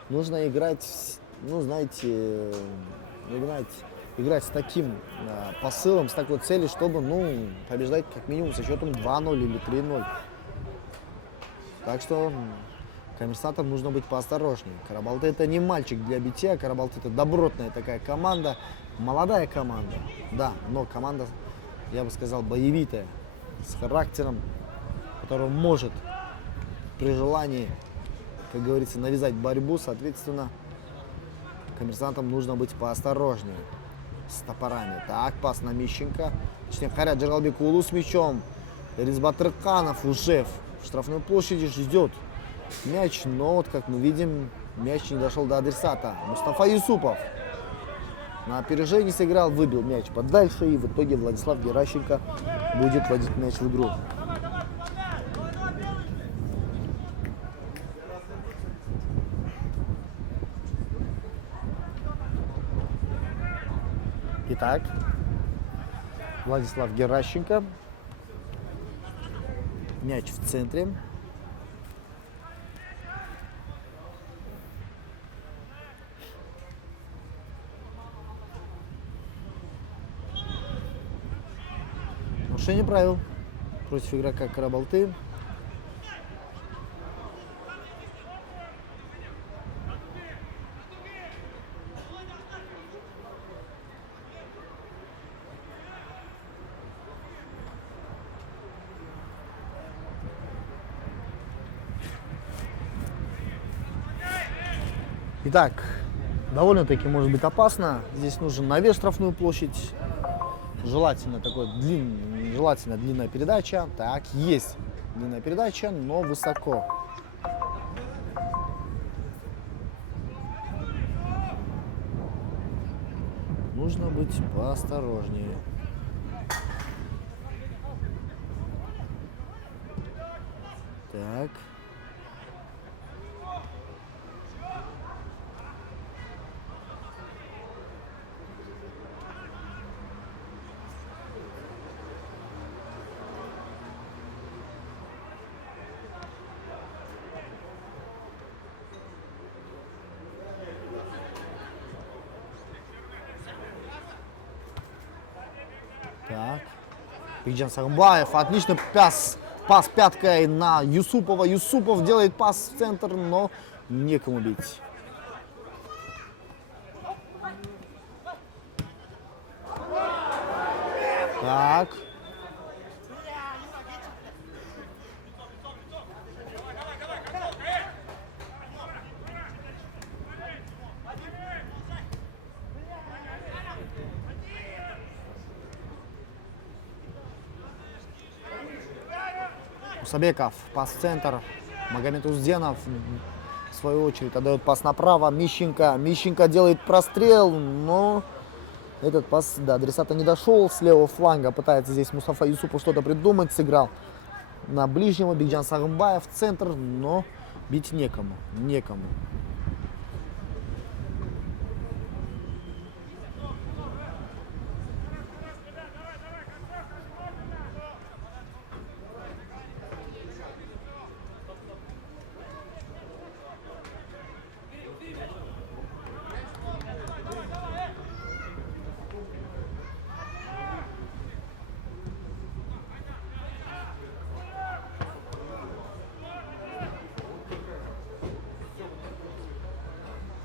нужно играть, ну, знаете, играть с таким посылом, с такой целью, чтобы, ну, побеждать как минимум со счетом 2-0 или 3-0. Так что коммерсантам нужно быть поосторожнее. Кара Балта это не мальчик для битья, Кара Балта это добротная такая команда, молодая команда, да, но команда, я бы сказал, боевитая, с характером, который может при желании, как говорится, навязать борьбу. Соответственно, коммерсантам нужно быть поосторожнее с топорами. Так, пас на Мищенко, точнее, Кайрат Жыргалбек уулу с мячом. Эрнис Батырканов уже в штрафной площади ждет мяч, но вот, как мы видим, мяч не дошел до адресата. Мустафа Юсупов на опережении сыграл, выбил мяч подальше, и в итоге Владислав Геращенко будет вводить мяч в игру. Итак, Владислав Геращенко. Мяч в центре. Нарушение правил против игрока Кара Балты. Итак, довольно-таки может быть опасно. Здесь нужен навес в штрафную площадь. Желательно длинная передача. Так, есть длинная передача, но высоко. нужно быть поосторожнее. Так. Так. Бигджан Сагымбаев. Отличный пас. Пас пяткой на Юсупова. Юсупов делает пас в центр, но некому бить. Так. Мусабеков, пас в центр. Магомед Узденов, в свою очередь, отдает пас направо. Мищенко. Мищенко делает прострел, но этот пас до адресата не дошел. С левого фланга пытается здесь Мустафа Юсупов что-то придумать. Сыграл на ближнего. Бигджан Сагымбаев в центр, но бить некому. Некому.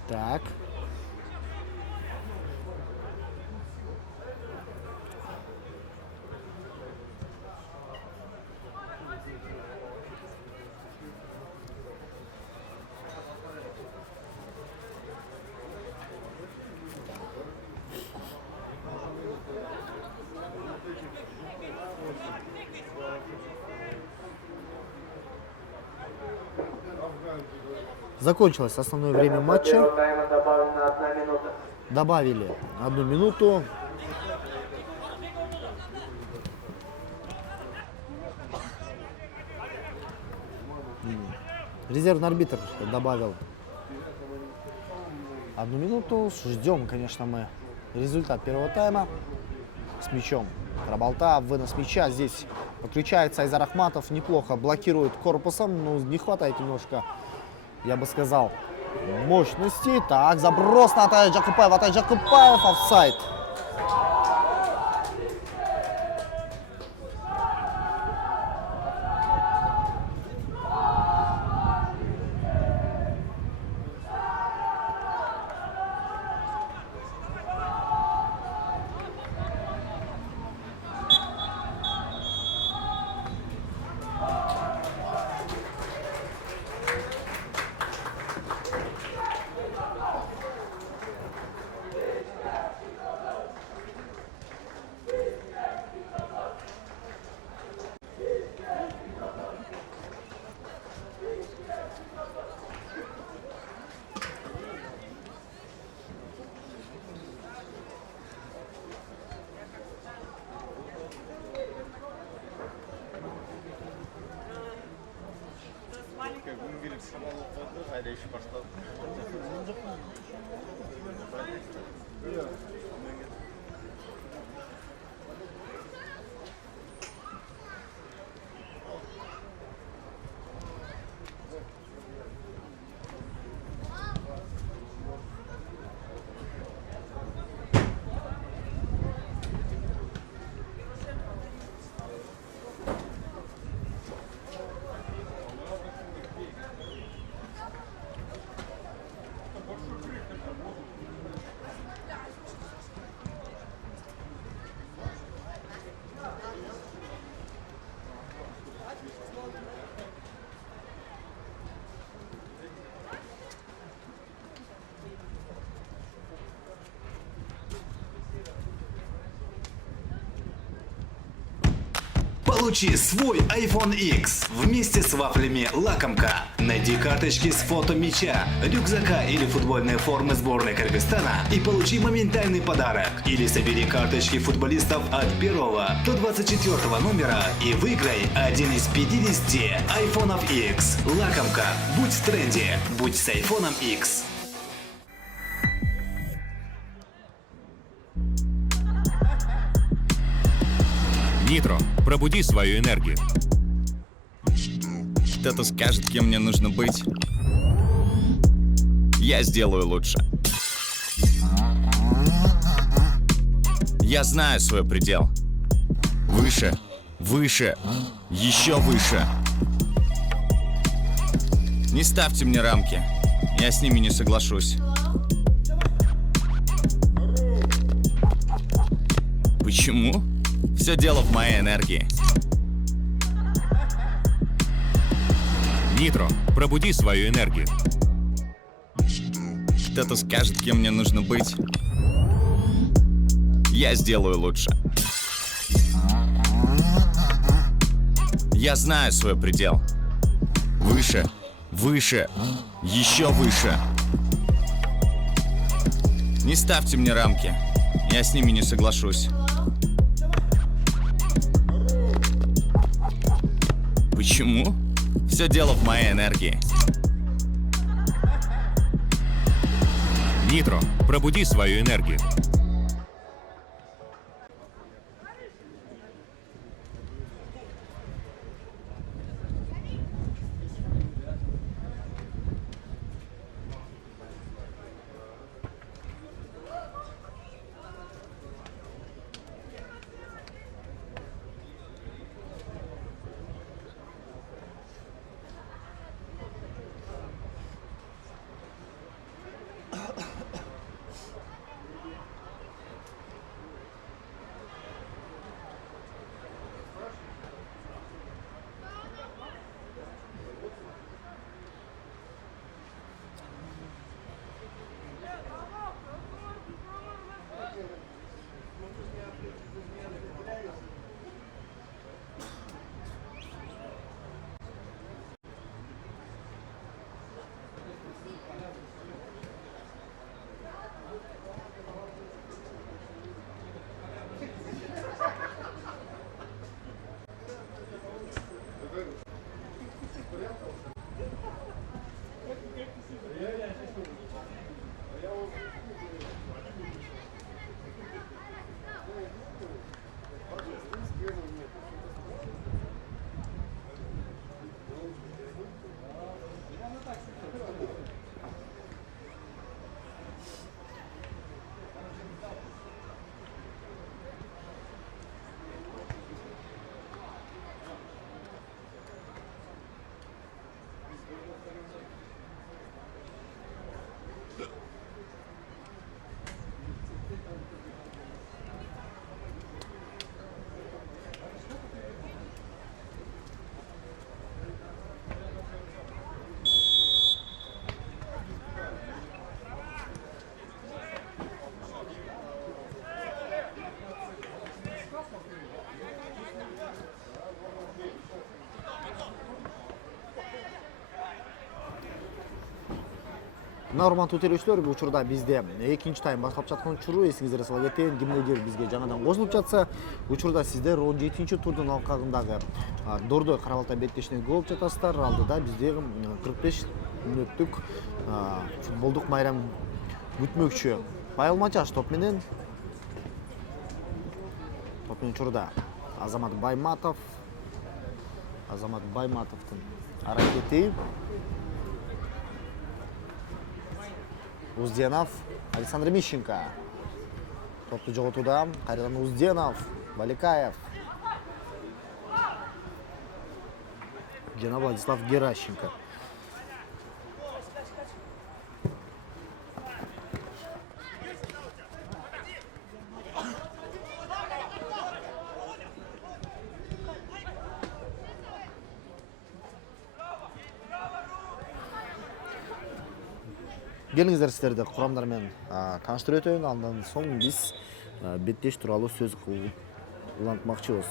Так. Закончилось основное время матча. Добавили 1 минуту. Резервный арбитр добавил 1 минуту. Ждем, конечно, мы результат первого тайма. С мячом Рабалта, вынос мяча. Здесь подключается Айзар Ахматов. Неплохо блокирует корпусом. Но не хватает немножко, я бы сказал, мощности. Так, заброс на Атай Джакупаев. Атай Джакупаев, офсайд. Получи свой iPhone X вместе с вафлями «Лакомка». Найди карточки с фото мяча, рюкзака или футбольной формы сборной Кыргызстана и получи моментальный подарок. Или собери карточки футболистов от 1 до 24 номера и выиграй один из 50 iPhone X. «Лакомка». Будь в тренде. Будь с iPhone X. Нитро, пробуди свою энергию. Кто-то скажет, кем мне нужно быть. Я сделаю лучше. Я знаю свой предел. Выше, выше, еще выше. Не ставьте мне рамки. Я с ними не соглашусь. Почему? Все дело в моей энергии. Нитро, пробуди свою энергию. Кто-то скажет, кем мне нужно быть. Я сделаю лучше. Я знаю свой предел. Выше, выше, еще выше. Не ставьте мне рамки. Я с ними не соглашусь. Почему? Все дело в моей энергии. Нитро, пробуди свою энергию. Урматтуу тейлөөчүлөр, бул учурда бизде экинчи тайм башталып жаткан учуру. Эсиңиздерге сала кетейин, кимдир бизге жаңадан кошулуп жатса, учурда сиздер 17-турдун алкагындагы Дордой Карабалтай беттешинен көрүп жатасыздар. Алдыда бизде 45 мүнөттүк футболдук майрам күтмөкчү. Павел Мачаш топ менен учурда Азамат Байматовдун аракети. Узденов, Александр Мищенко. Топту жоготууда. Кайрадан Узденов, Валикаев. Жана Владислав Геращенко. Келиңиздер, сиздерди курамдар менен тааныштырып өтөйүн. Андан соң биз беттеш тууралуу сөз улантмакчыбыз.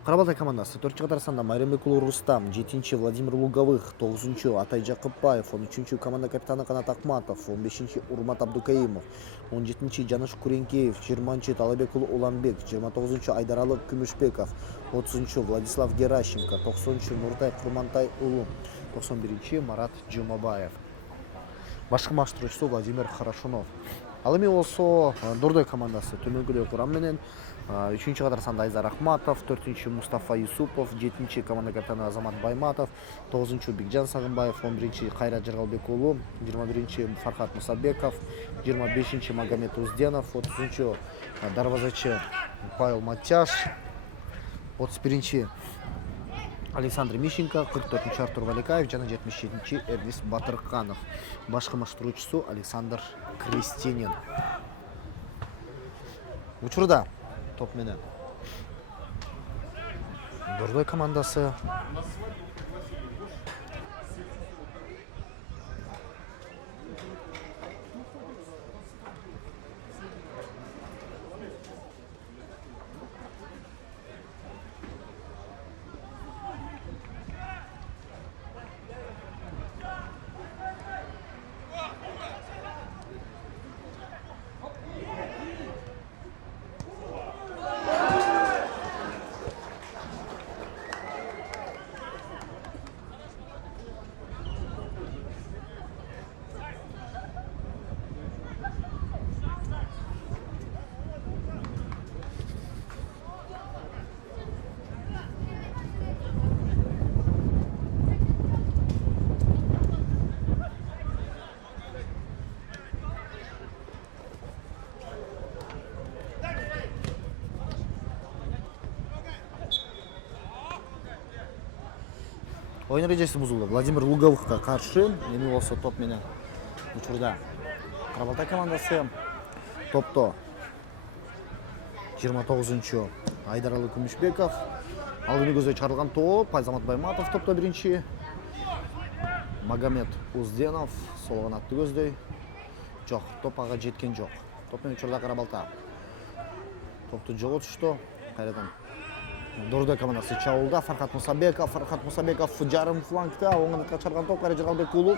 Қарабалтай командасы 4-ші қатар санда Майрамбек Уулу Рустам, 7-ші Владимир Луговых, 9-ші Атай Жақыпбаев, 13-ші команда капитаны Қанат Ахматов, 15-ші Урмат Абдукаимов, 17-ші Жаныш Куренкеев, 20-ші Талабек Уламбек, 29-ші Айдаралы Күмішбеков, 30-ші Владислав Геращенко, 90-ші Нуртай Құрмантай Улу, 91-ші Марат Джумабаев. Башқы маштырушысы Владимир Хорошунов. Ал эми болсо Дордой командасы төмөнкүдөгү курам менен 3-чү катар санда Айзар Ахматов, 4-чү Мустафа Юсупов, 7-чү команда капитаны Азамат Байматов, 9-чү Бекжан Сагынбаев, 11-чү Кайрат Жыргалбек уулу, 21-чү Фархат Мусабеков, 25-чү Магомед Узденов, 30-чү дарвазачы Павел Матяш, 31-чү Александр Мищенко, 44-чү Артур Валикаев жана 77-чү Эрдис Батырканов. Башкы маштыруучусу Александр Крестинин. Учурда топ менен Дордой командасы ойын эрежеси бузулду. Владимир Луговыхка каршы эми болсо топ менен учурда Карабалтай командасы топто 29-чу Айдаралы Күмүшбеков, алдыны көзөй чарылган топ Азамат Байматов топто 1-чи, Магомед Узденов сол канатты көздөй. Жок, топ ага жеткен жок. Топ менен учурда Карабалта топту жоготушту. Кайрадан Дордой командасы чабуулда Фархат Мусабеков жарым флангда оңунатка чарган топ Кайрат Жыргалбек уулу,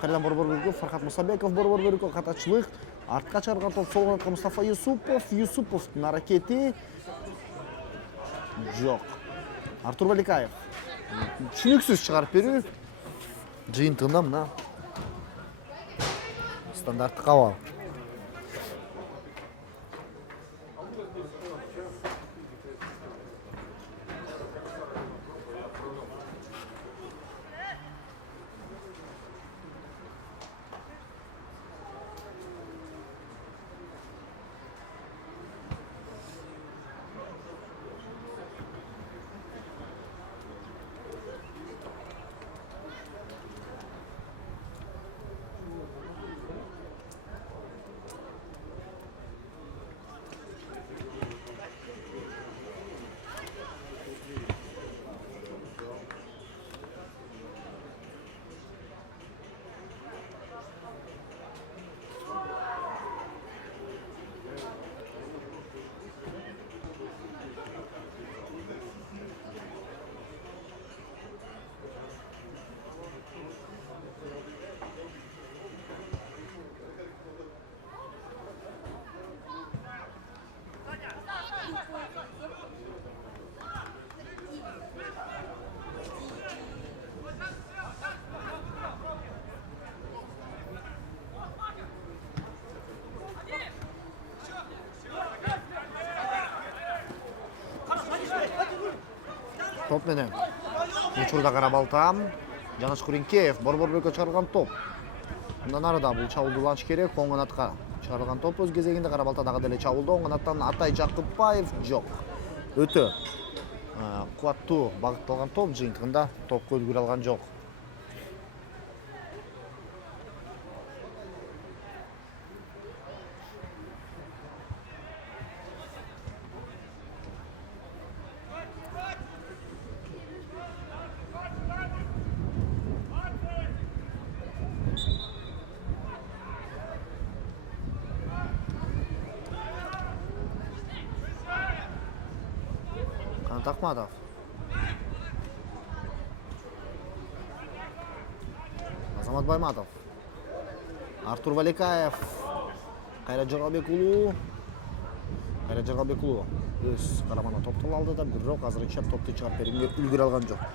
кайрадан борбор бөлүккө Фархат Мусабеков борбор бөлүккө катачылык, артка чарган топ сол канатка Мустафа Юсуповдун аракети жок. Артур Валикаев түшүнүксүз чыгарып берүү. Жыйынтыгында мына стандарттык абал. Топ менен учурда Карабалта Жаныш Куренкеев борбор бөлүккө чыгарылган топ. Мындан арыда бул чабуулду уланыш керек. Оң канатка чыгарылган топ өз кезегинде Карабалта дагы деле чабуулда. Оң канаттан Атай Жакыпбаев жок. Өтө кубаттуу багытталган топ, жыйынтыгында топко үлгүрө алган жок. Жомарт Ахматов. Азамат Байматов. Артур Валикаев. Кайрат Жорғабекулу. Кайрат Жорғабекулу өз қарамана топты алды да, бирок азырынча топты чыгарып берүүгө үлгүрө алган жок.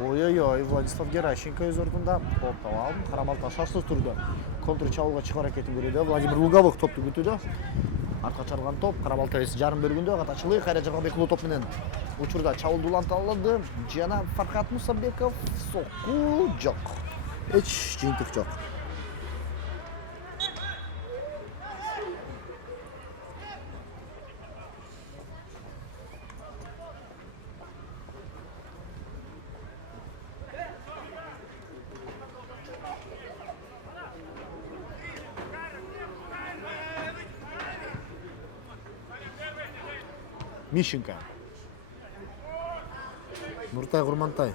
Ой-ой-ой, Владислав Геращенко өз ордунда топтап алып, Карабалта шашсыз түрдө контр чабууга чыгуу аракетин көрүүдө. Владимир Луговых топту күтүүдө. Артка чарылган топ Карабалта эс жарым бөлгүндө катачылык Кайрат Жорғабекулу топ менен учурда чабуулдуулантылды. Жана Фаркат Мусабеков сокку жок. Эч жыйынтык жок. Мищенко. Нуртай Гурмантай.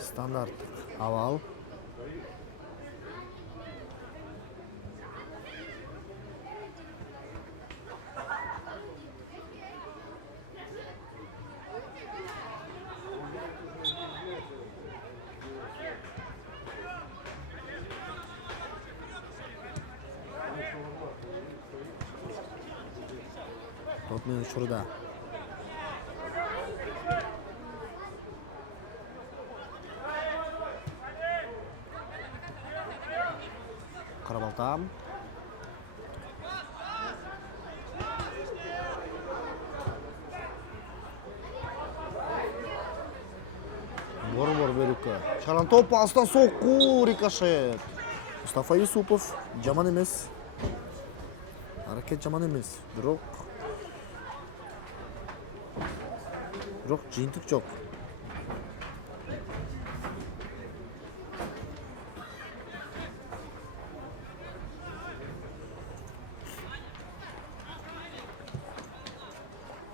Стандарт авал. Топ менен учурда. Карабалта. Бор бөлүккө. Чаран топ астан сокку рикошет. Мустафа Юсупов жаман эмес. Аракет жаман эмес. Бирок жыйынтык жок.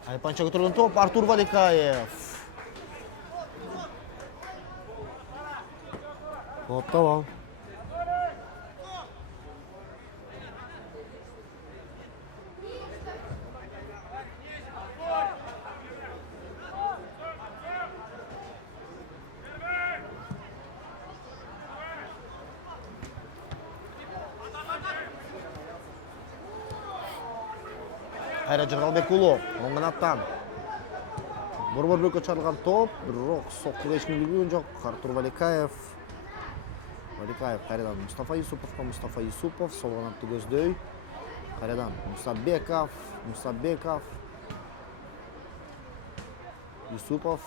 Айпанча көтөргөн топ Артур Валикаев. Топтап ал. Кайрат Жорғабекулу оң канаттан. Борбор бөлүккө чарылган топ, бирок сокку эч ким билген жок. Артур Валикаев. Валикаев кайрадан Мустафа Юсуповго, Мустафа Юсупов сол канатты көздөй. Кайрадан Мусабеков, Юсупов.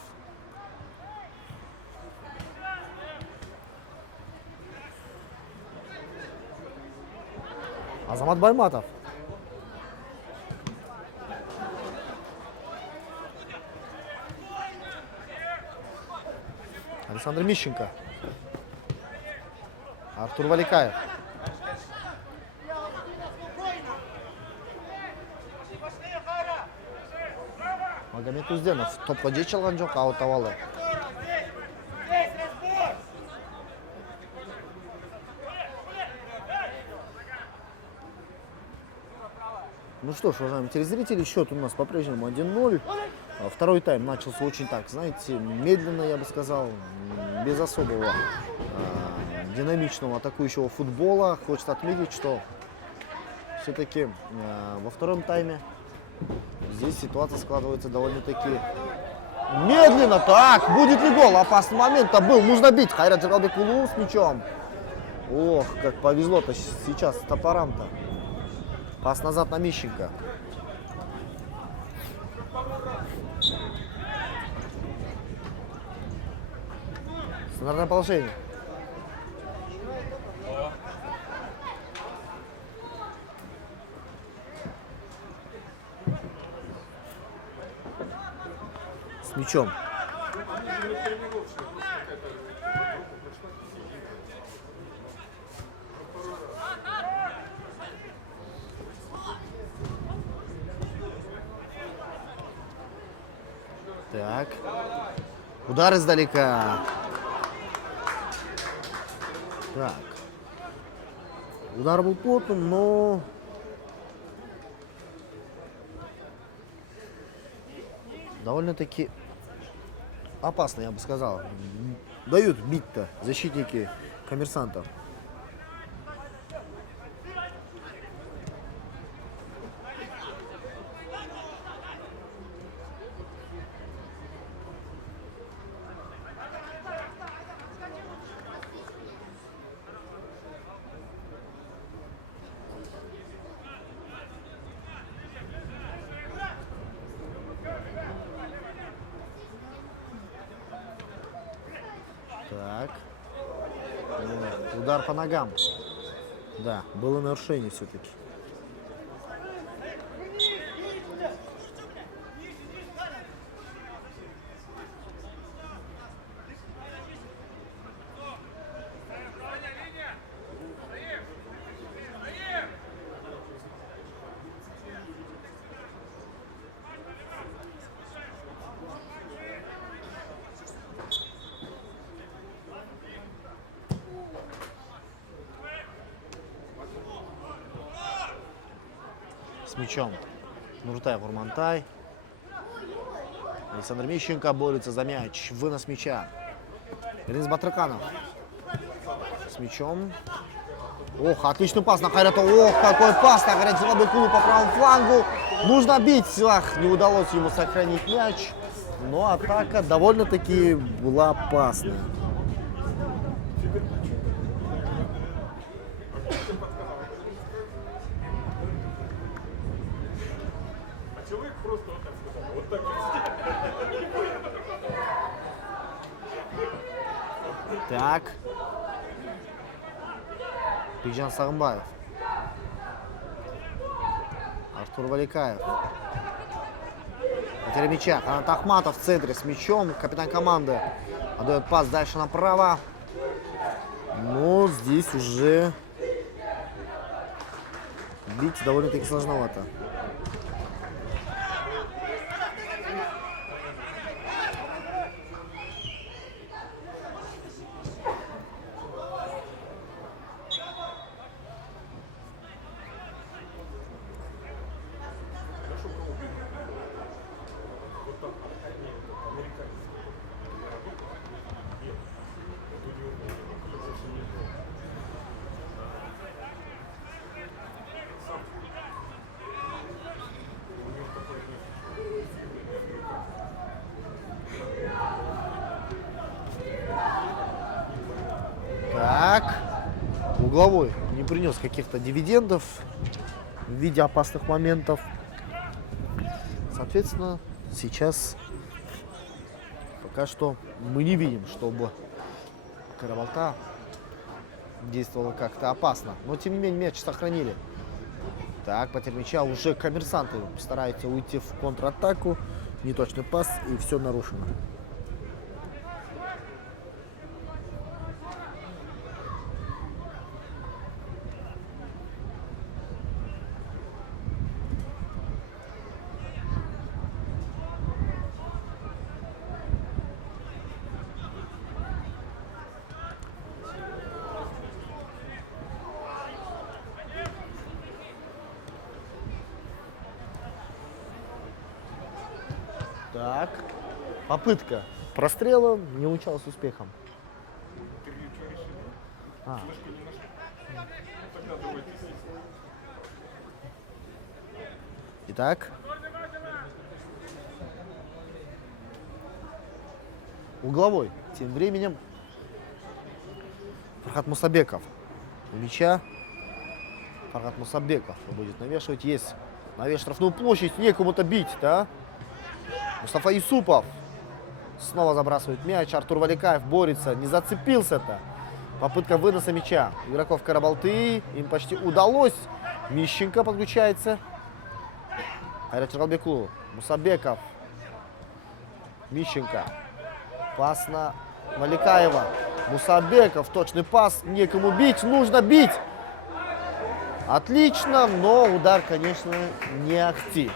Азамат Байматов. Александр Мищенко. Артур Валикаев. Магомед Узденов топқа жете алған жоқ, аут алды. Ну что ж, уважаемые телезрители, счет у нас по-прежнему 1-0. Второй тайм начался очень так, знаете, медленно, я бы сказал, без особого динамичного атакующего футбола. Хочется отметить, что все-таки во втором тайме здесь ситуация складывается довольно-таки медленно. Так, будет ли гол? Опасный момент-то был, нужно бить. Хайрат Джаралбекулу с мячом. Ох, как повезло-то сейчас с топорам-то. Пас назад на Мищенко. Стандартное положение. С мячом. Так. Удар издалека. Так. Удар был плотным, но довольно-таки опасно, я бы сказал. Дают бить-то защитники Коммерсантов. Так. Удар по ногам. Да, было нарушение все-таки. С мячом Нуртай Гурмантай. Александр Мищенко борется за мяч. Вынос мяча. Денис Батрыканов. С мячом. Ох, отличный пас на Хайрата. Ох, какой пас на Хайрата Джаралбекулу по правому флангу. Нужно бить. Ах, не удалось ему сохранить мяч. Но атака довольно-таки была опасная. Так. Бекжан Сагынбаев. Артур Валикаев. Потеря мяча. Канат Ахматов в центре с мячом. Капитан команды отдает пас дальше направо. Но здесь уже бить довольно-таки сложновато. Так, угловой не принес каких-то дивидендов в виде опасных моментов. Соответственно, сейчас пока что мы не видим, чтобы Карабалта действовала как-то опасно. Но тем не менее мяч сохранили. Так, потеря мяча. Уже Коммерсанты стараются уйти в контратаку. Неточный пас, и все нарушено. Так. Попытка прострела не увенчалась успехом. Итак. Угловой. Тем временем Фархат Мусабеков у мяча. Фархат Мусабеков будет навешивать. Есть навес штрафную площадь. Некому-то бить, да? Мустафа Юсупов снова забрасывает мяч. Артур Валикаев борется. Не зацепился-то. Попытка выноса мяча игроков Карабалты. Им почти удалось. Мищенко подключается. Айрат Чералбеклу. Мусабеков. Мищенко. Пас на Валикаева. Мусабеков. Точный пас. Некому бить. Нужно бить. Отлично, но удар, конечно, не ахти.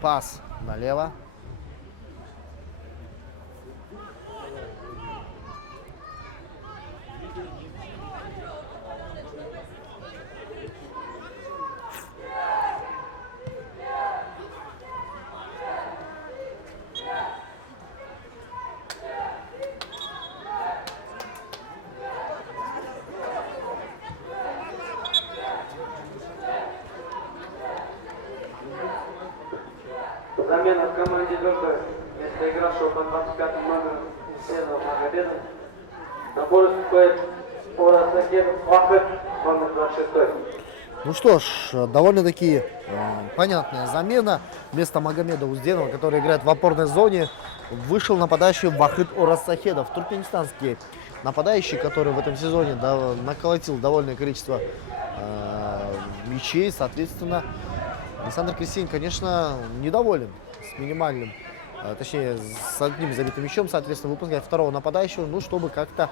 Пас налево. Замена в команде Дордой. Вместо игравшего под 25 номером Седова Магомеда на поле вступает Орас Ахедов Вахид, номер 26. Ну что ж, довольно-таки понятная замена. Вместо Магомеда Узденова, который играет в опорной зоне, вышел нападающий Вахид Орасахедов, туркменистанский нападающий, который в этом сезоне наколотил довольное количество мячей. Соответственно, Александр Крестин, конечно, недоволен с минимальным, точнее, с одним забитым мячом, соответственно, выпускает второго нападающего, ну, чтобы как-то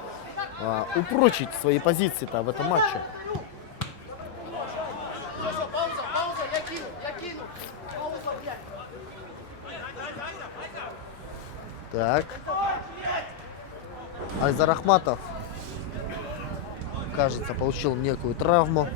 упрочить свои позиции-то в этом матче. Так. Айзар Ахматов, кажется, получил некую травму.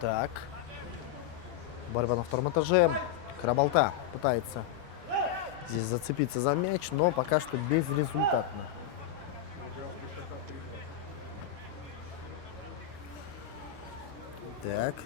Так. Борьба на втором этаже. Карабалта пытается здесь зацепиться за мяч, но пока что безрезультатно. Так.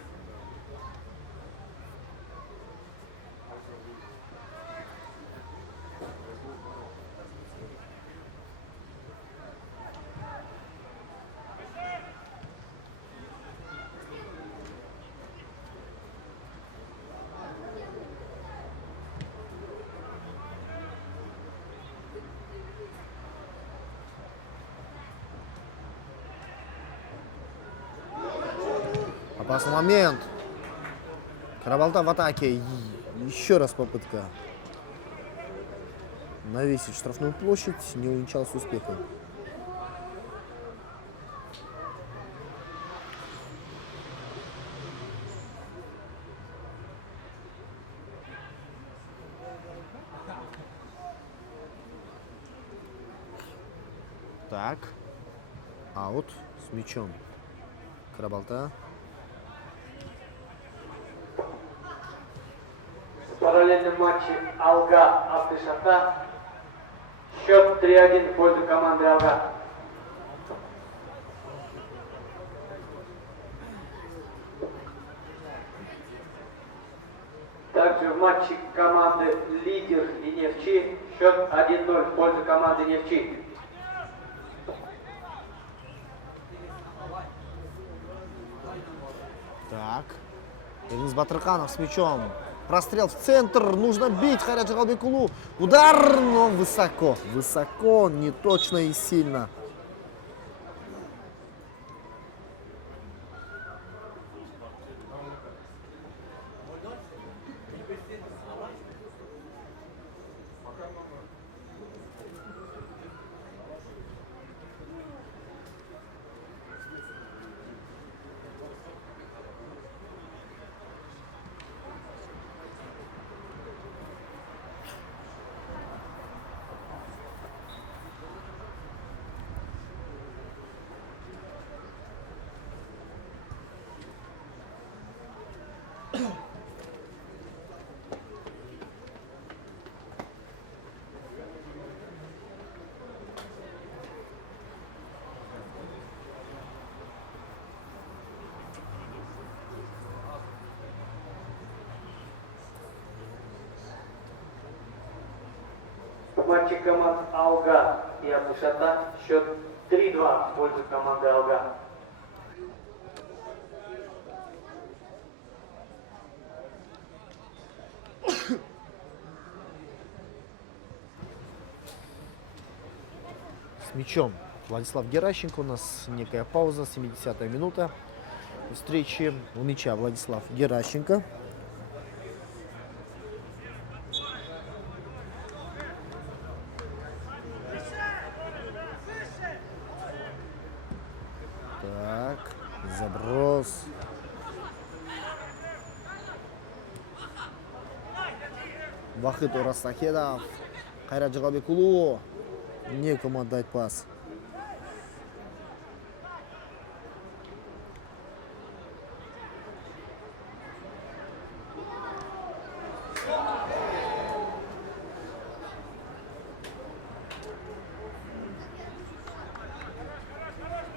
Опасный момент. Карабалта в атаке. Еще раз попытка навесить штрафную площадь, не увенчалась успехом. Так, аут с мячом. Карабалта. В параллельном матче Алга Абдышата. Счет 3-1 в пользу команды Алга. Также в матче команды Лидер и Нефчи счет 1-0 в пользу команды Нефчи. Так, Денис Батырканов с мячом. Прострел в центр, нужно бить Хайрат Джигалбекулу. Удар, но высоко, высоко, не точно и сильно. В матче команд Алга и Абдышата счет 3-2 в пользу команды Алга. С мячом Владислав Геращенко. У нас некая пауза, 70-я минута встречи. У мяча Владислав Геращенко. Так, заброс. Вахид Урастахедов. Хайрат Джигалбекулу. Некому отдать пас.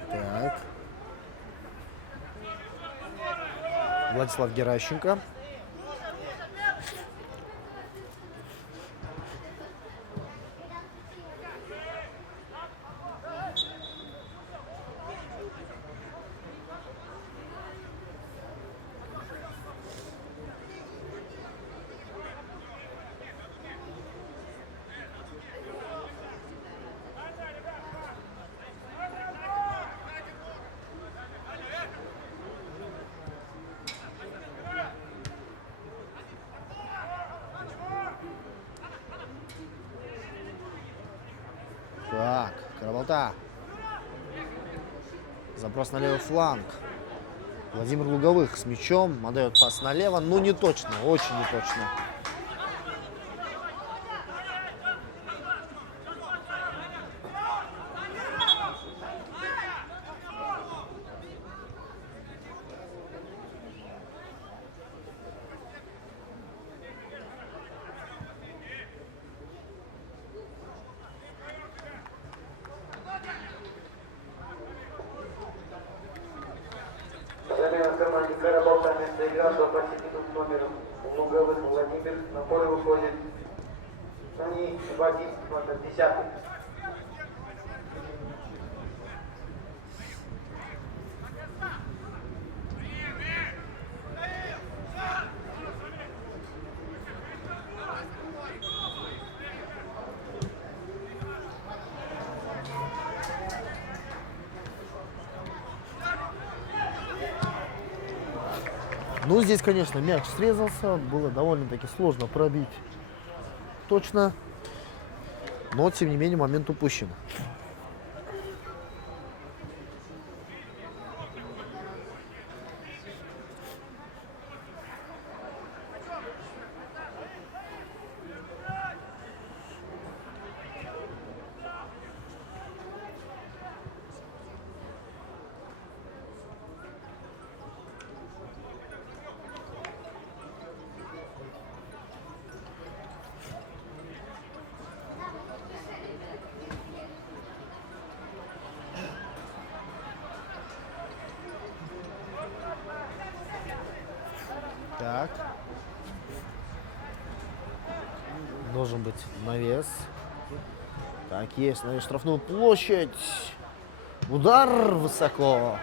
Так. Владислав Геращенко. Так, Карабалта. Заброс на левый фланг. Владимир Луговых с мячом. Отдает пас налево. Ну, не точно, очень не точно. Замена в команде Карабалта вместо игравшего по с номером Луговых Владимир. На поле выходит Сани Вадим, номер 10. Ну, здесь, конечно, мяч срезался, было довольно-таки сложно пробить точно, но, тем не менее, момент упущен. Так. Должен быть навес. Так, есть навес, штрафную площадь. Удар высоко.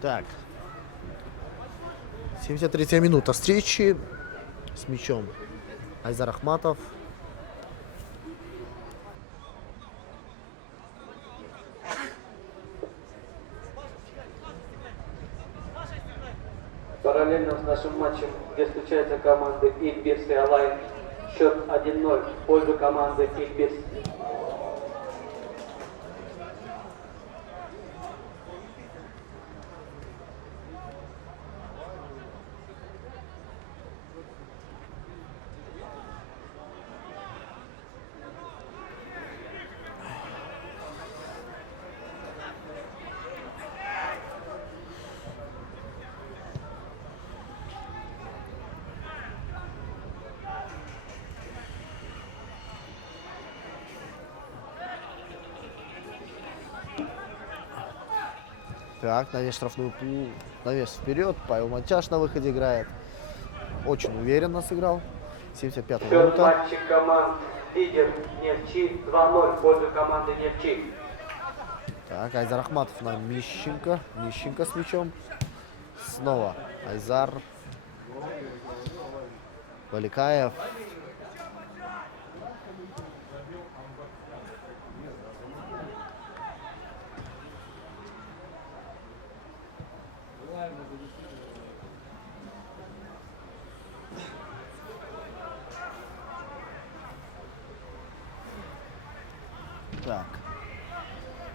Так. 73-я минута встречи с мячом. Айзар Ахматов. Параллельно с нашим матчем, где встречаются команды Ильбирс и Алай, счет 1-0 в пользу команды Ильбирс. Так, навес штрафную навес вперед. Павел Монтяж на выходе играет. Очень уверенно сыграл. 75-я Счет минута. матча команд лидер Нефчи 2-0 в пользу команды Нефчи. Так, Айзар Ахматов на Мищенко. Мищенко с мячом. Снова Айзар. Валикаев. Так.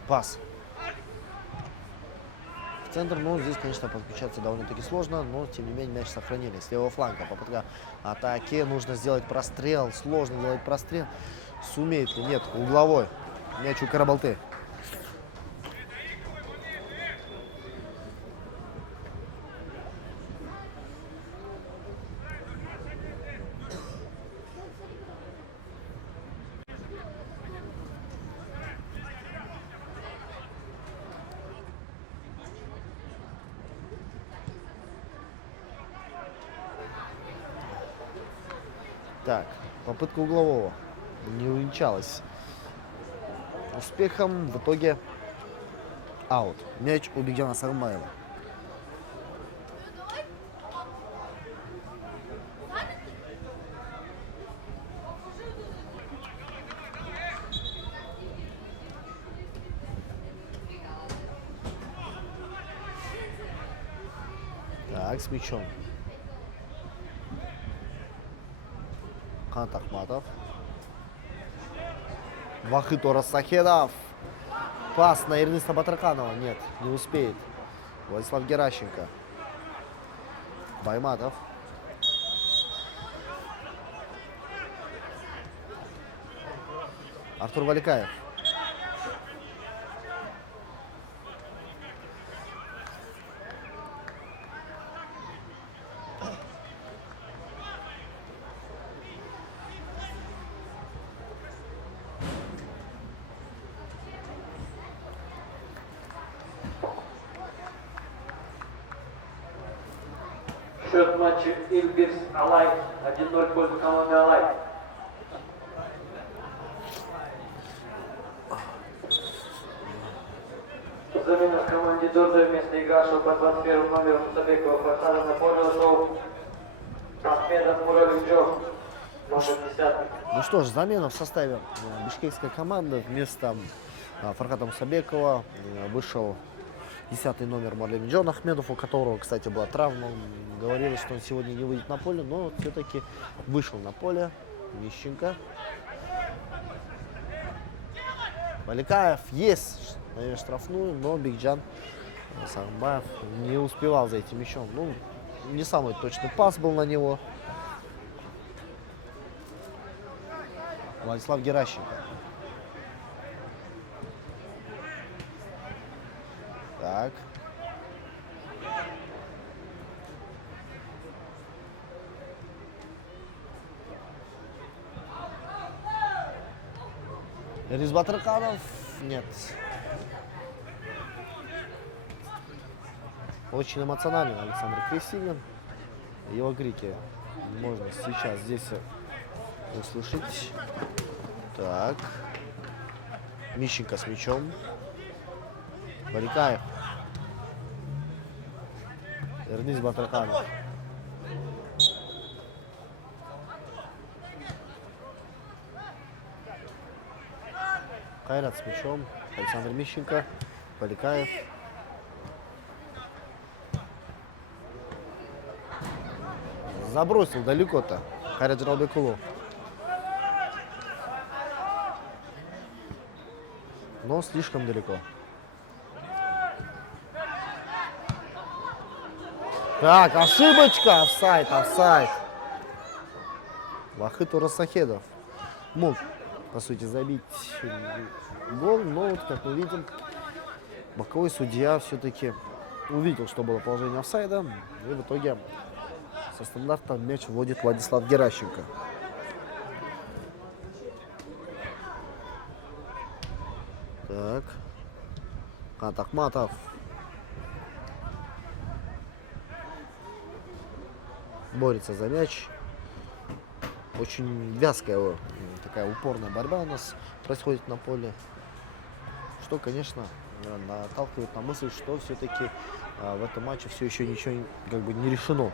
Пас. В центр, ну, здесь, конечно, подключаться довольно-таки сложно, но, тем не менее, мяч сохранили. С левого фланга попытка атаки. Нужно сделать прострел. Сложно делать прострел. Сумеет ли? Нет, угловой. Мяч у Карабалты. Так, попытка углового не увенчалась успехом. В итоге аут. Мяч у Бигдяна Сармаева. Так, с мячом. Канат Ахматов. Вахитора Сахедов. Пас на Ерниста Батраканова. Нет, не успеет. Владислав Геращенко. Байматов. Артур Валикаев. Счет матча Ильбирс Алай 1-0 в пользу команды Алай. Замена в команде Дордой вместо игравшего под 21 номером Сабекова Фасада на поле ушел Ахмедов Муралимджон, номер 10. Ну что ж, замена в составе бишкекской команды. Вместо Фархата Мусабекова вышел 10-й номер Мурлимджон Ахмедов, у которого, кстати, была травма. Говорили, что он сегодня не выйдет на поле, но все-таки вышел на поле. Мищенко. Баликаев есть, наверное, штрафную, но Бигджан Сарымбаев не успевал за этим мячом. Ну, не самый точный пас был на него. Владислав Геращенко. Так. Ризбатраканов нет. Очень эмоциональный Александр Кресинин. Его крики можно сейчас здесь услышать. Так. Мищенко с мячом. Баликаев. Эрнис Батраканов. Кайрат с мячом. Александр Мищенко. Баликаев. Забросил далеко-то Кайрат Джаралбекулу. Но слишком далеко. Так, ошибочка, офсайд, офсайд. Вахид Урасахедов мог, по сути, забить гол, но вот, как мы видим, боковой судья все-таки увидел, что было положение офсайда, и в итоге со стандарта мяч вводит Владислав Геращенко. Так. Атахматов. Борется за мяч. Очень вязкая такая упорная борьба у нас происходит на поле. Что, конечно, наталкивает на мысль, что все-таки в этом матче все еще ничего как бы не решено.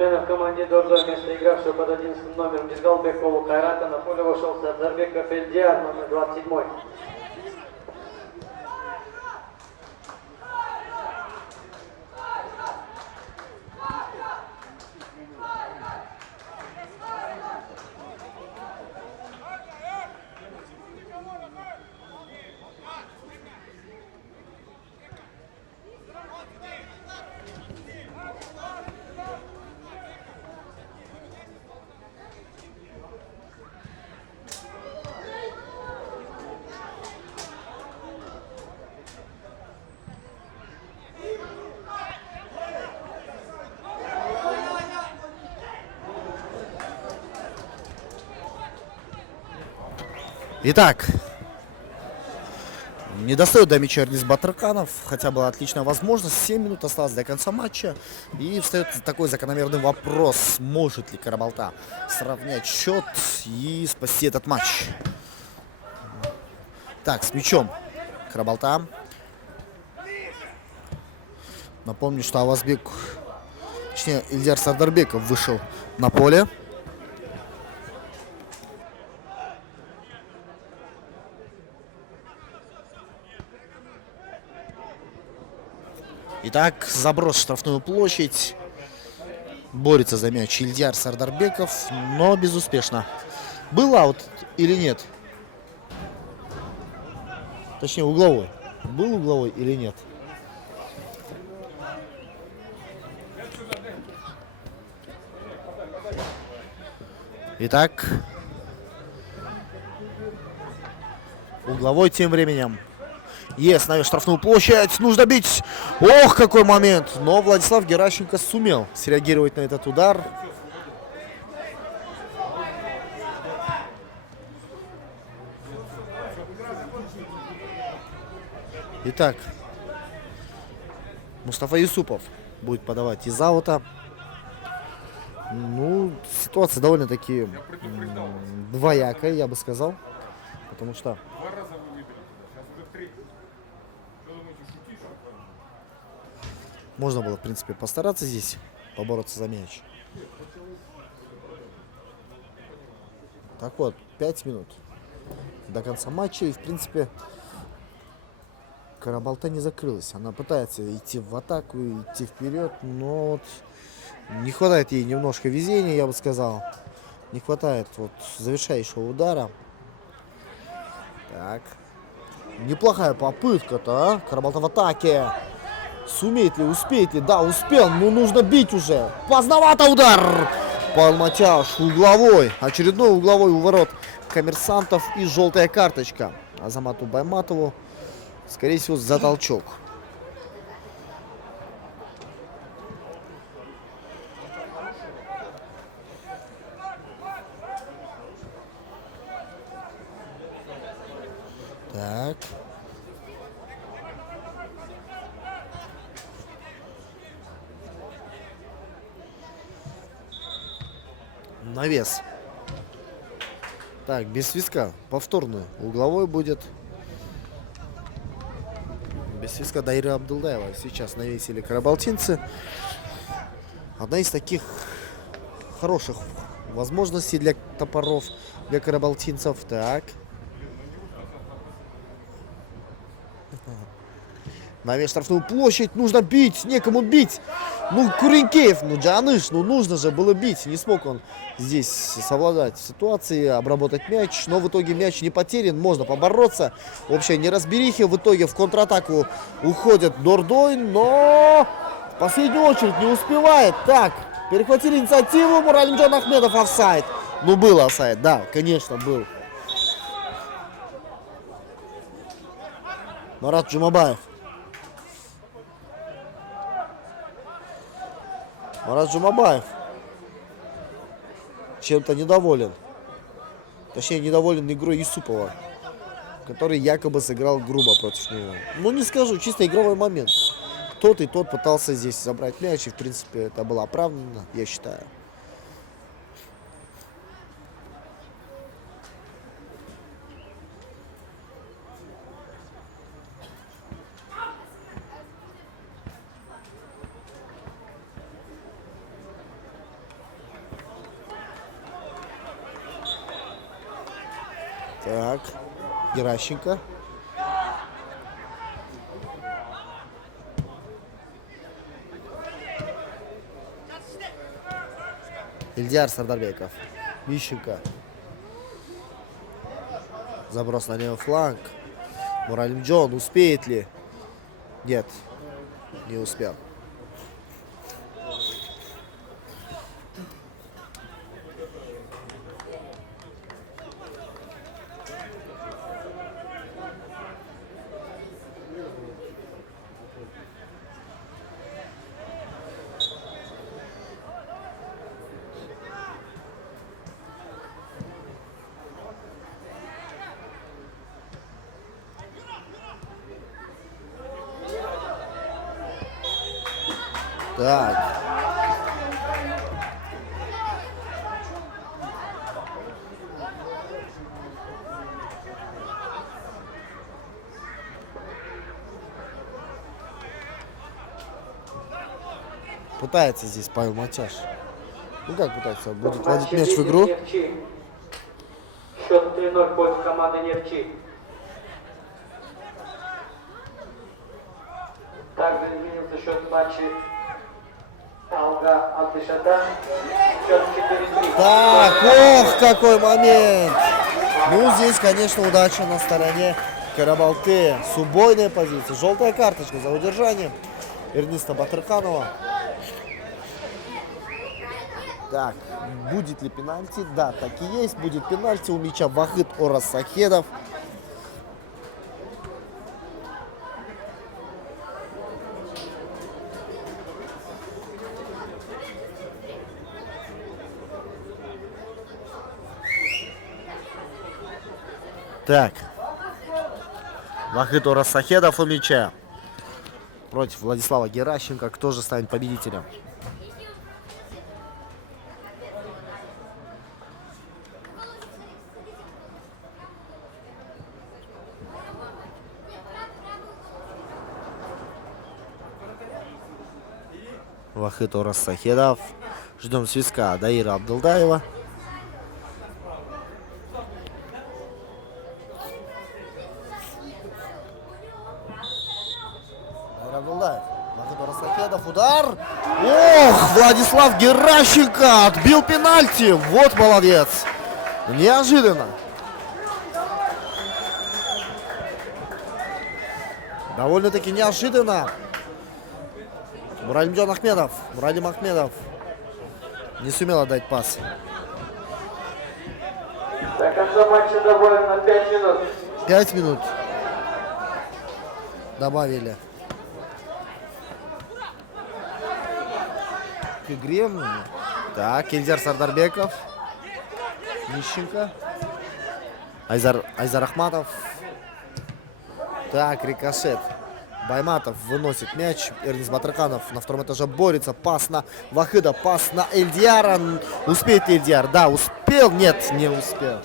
Замена в команде Дордой. Вместо игравшего под 11 номером Безгалбекову Кайрата на поле вошел Сардарбеков Эльдиар, номер 27. Итак, не достает до мяча Эрнис Батраканов, хотя была отличная возможность. 7 минут осталось до конца матча. И встает такой закономерный вопрос, может ли Карабалта сравнять счет и спасти этот матч. Так, с мячом Карабалта. Напомню, что Авазбек, точнее, Ильдар Сардарбеков вышел на поле. Итак, заброс в штрафную площадь. Борется за мяч Ильдар Сардарбеков, но безуспешно. Был аут или нет? Точнее, угловой. Был угловой или нет? Итак, угловой тем временем. Есть, на штрафную площадь, нужно бить. Ох, какой момент. Но Владислав Геращенко сумел среагировать на этот удар. Итак, Мустафа Юсупов будет подавать из аута. Ну, ситуация довольно-таки двоякая, я бы сказал. Потому что можно было, в принципе, постараться здесь побороться за мяч. Так вот, 5 минут до конца матча. И, в принципе, Карабалта не закрылась. Она пытается идти в атаку, идти вперед, но вот не хватает ей немножко везения, я бы сказал. Не хватает вот завершающего удара. Так. Неплохая попытка-то, а? Карабалта в атаке. Сумеет ли, успеет ли? Да, успел, но нужно бить уже. Поздновато удар. Палматяш, угловой. Очередной угловой у ворот коммерсантов и желтая карточка Азамату Байматову. Скорее всего, за толчок. Так. Навес. Так, без свистка. Повторный угловой будет. Без свистка Дайра Абдулдаева сейчас навесили карабалтинцы. Одна из таких хороших возможностей для топоров, для карабалтинцев. Так. Навес штрафную площадь. Нужно бить. Некому бить. Ну, Куренкеев, ну, Джаныш, ну, нужно же было бить. Не смог он здесь совладать в ситуации, обработать мяч. Но в итоге мяч не потерян. Можно побороться. Общая неразберихи. В итоге в контратаку уходит Дордой. Но в последнюю очередь не успевает. Так, перехватили инициативу. Муралимджан Ахмедов офсайд. Ну, был офсайд. Да, конечно, был. Марат Джумабаев. Марат Джумабаев чем-то недоволен. Точнее, недоволен игрой Юсупова, который якобы сыграл грубо против него. Ну, не скажу, чисто игровой момент. Тот и тот пытался здесь забрать мяч, и, в принципе, это было оправдано, я считаю. Так, Геращенко. Ильдяр Сардарбеков. Мищенко. Заброс на левый фланг. Муралимджон успеет ли? Нет, не успел. Так. Пытается здесь Павел Матяш. Ну как пытается? Будет вводить мяч в игру. Счет 3-0 в пользу команды Нефчи. Также изменился счет матча Алга Алтышата. Счет 4-3. Так, ох, какой момент! Ну, здесь, конечно, удача на стороне Карабалты. С убойной позиции. Желтая карточка за удержанием Эрниста Батырханова. Так, будет ли пенальти? Да, так и есть. Будет пенальти у мяча Вахид Орас Сахедов. Так. Вахид Орас Сахедов у мяча. Против Владислава Геращенко. Кто же станет победителем? Вахид Орас Сахедов. Ждем свистка Даира Абдулдаева. Даир Абдулдаев. Вахид Орас Сахедов. Удар. Ох, Владислав Геращенко отбил пенальти. Вот молодец. Неожиданно. Довольно-таки неожиданно. Муралимджон Ахмедов. Муралим Ахмедов не сумел отдать пас. До конца матча добавлено 5 минут. 5 минут добавили к игре. Так, Ильдар Сардарбеков. Мищенко. Айзар Ахматов. Так, рикошет. Байматов выносит мяч. Эрнис Батырханов на втором этаже борется. Пас на Вахида, пас на Эльдиара. Успеет ли Эльдиар? Да, успел. Нет, не успел.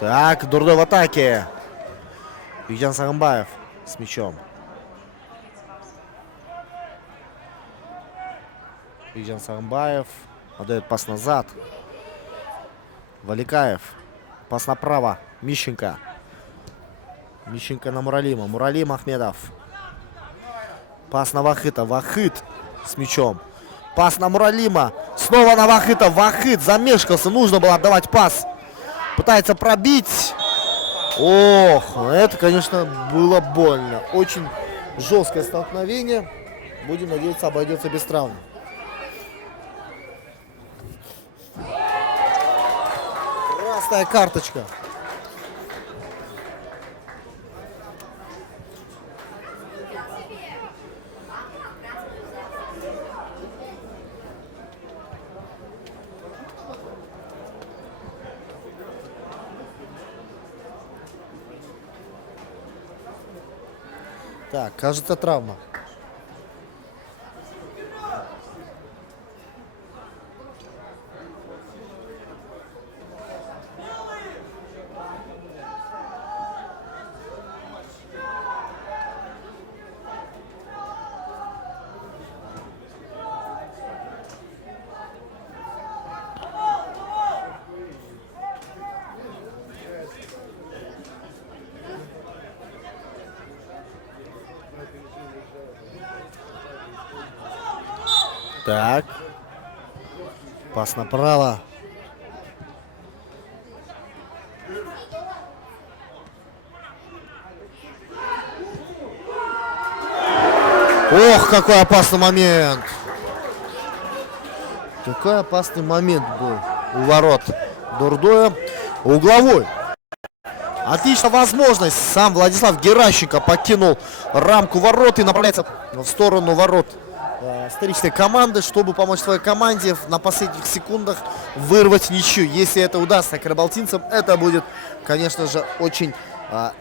Так, Дурдой в атаке. Югян Сагамбаев с мячом. Югян Сагамбаев отдает пас назад. Валикаев. Пас направо. Мищенко. Мищенко на Муралима. Муралим Ахмедов. Пас на Вахита. Вахид с мячом. Пас на Муралима. Снова на Вахита. Вахид замешкался. Нужно было отдавать пас. Пытается пробить. Ох, это, конечно, было больно. Очень жесткое столкновение. Будем надеяться, обойдется без травм. Красная карточка. Так, кажется, травма. Так. Пас направо. Ох, какой опасный момент. Какой опасный момент был у ворот Дордоя. Угловой. Отличная возможность. Сам Владислав Геращенко покинул рамку ворот и направляется в сторону ворот столичной команды, чтобы помочь своей команде на последних секундах вырвать ничью. Если это удастся карабалтинцам, это будет, конечно же, очень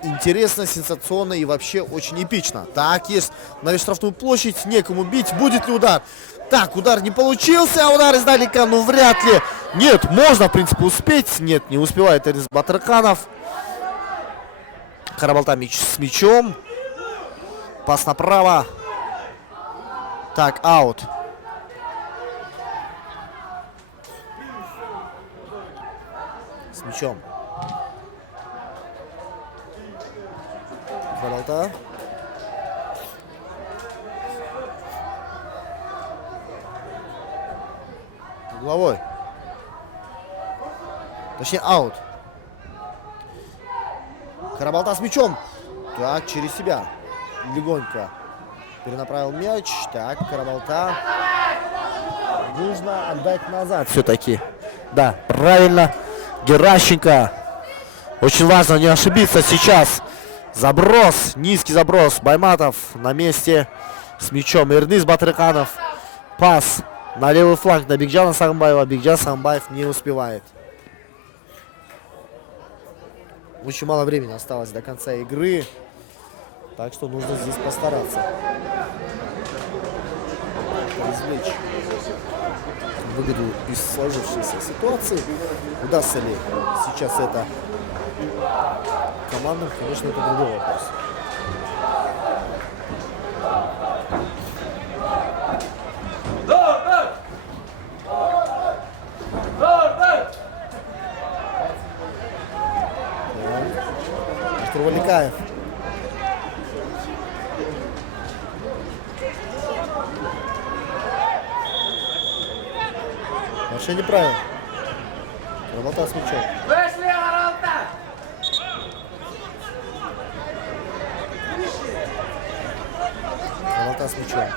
интересно, сенсационно и вообще очень эпично. Так, есть на весь штрафную площадь, некому бить. Будет ли удар? Так, удар не получился, а удар издалека, ну вряд ли. Нет, можно, в принципе, успеть. Нет, не успевает Эрнис Батрыканов. Карабалта с мячом. Пас направо. Так, аут. С мячом. Карабалта. Угловой. Точнее, аут. Карабалта с мячом. Так, через себя. Легонько перенаправил мяч. Так, Карабалта. Нужно отдать назад все-таки. Да, правильно. Геращенко. Очень важно не ошибиться сейчас. Заброс. Низкий заброс. Байматов на месте с мячом. Эрнис Батрыканов. Пас на левый фланг на Бигджана Сагымбаева. Бигджан Сагымбаев не успевает. Очень мало времени осталось до конца игры. Так что нужно здесь постараться. Извлечь выгоду из сложившейся ситуации. Удастся ли сейчас это командам, конечно, это другой вопрос. Артур Валикаев. Нарушение правил. Карабалта с мячом. Карабалта с мячом.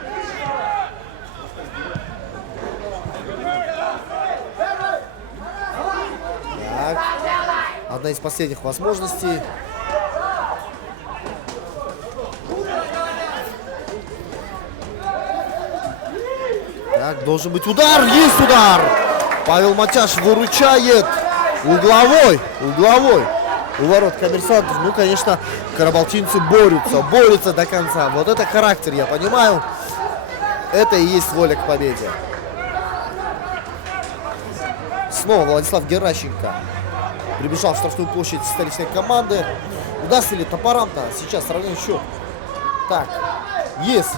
Так. Одна из последних возможностей. Так, должен быть удар. Есть удар. Павел Матяш выручает. Угловой. Угловой. У ворот коммерсантов. Ну, конечно, карабалтинцы борются до конца. Вот это характер, я понимаю. Это и есть воля к победе. Снова Владислав Геращенко прибежал в штрафную площадь столичной команды. Удастся ли топорам-то сейчас сравнять счет? Так, есть.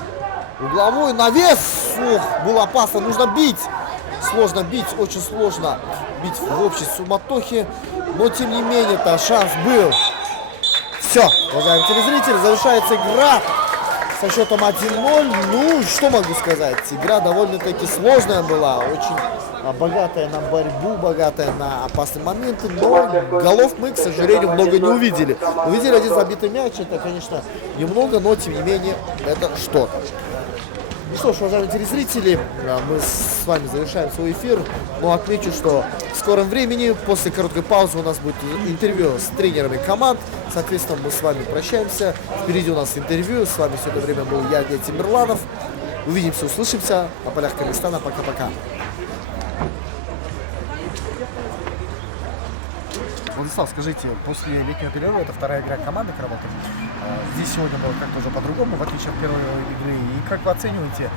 Угловой навес. Ох, было опасно. Нужно бить. Сложно бить, очень сложно бить в общей суматохе. Но, тем не менее-то, шанс был. Все, уважаемые телезрители, завершается игра со счетом 1-0. Ну, что могу сказать? Игра довольно-таки сложная была. Очень богатая на борьбу, богатая на опасные моменты. Но голов мы, к сожалению, много не увидели. Увидели один забитый мяч. Это, конечно, немного, но, тем не менее, это что-то. Ну что ж, уважаемые телезрители, мы с вами завершаем свой эфир. Но отмечу, что в скором времени, после короткой паузы, у нас будет интервью с тренерами команд. Соответственно, мы с вами прощаемся. Впереди у нас интервью. С вами все это время был я, Илья Тимирланов. Увидимся, услышимся на полях Кыргызстана. Пока-пока. Владислав, скажите, после летнего перерыва это вторая игра команды Карабалты. Здесь сегодня было как-то уже по-другому, в отличие от первой игры. И как вы оцениваете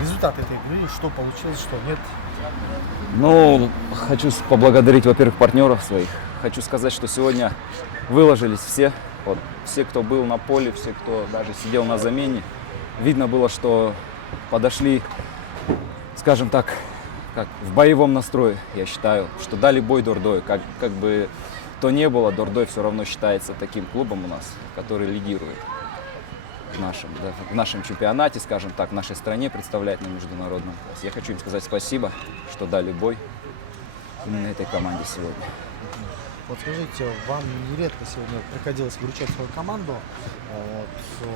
результат этой игры? Что получилось, что нет? Ну, хочу поблагодарить, во-первых, партнеров своих. Хочу сказать, что сегодня выложились все. Вот, все, кто был на поле, все, кто даже сидел на замене. Видно было, что подошли, скажем так, как в боевом настрое, я считаю, что дали бой Дордою. Как бы то ни было, Дордой все равно считается таким клубом у нас, который лидирует. в нашем чемпионате, скажем так, в нашей стране представлять на международном классе. Я хочу им сказать спасибо, что дали бой именно этой команде сегодня. Вот скажите, вам нередко сегодня приходилось выручать свою команду. Вот,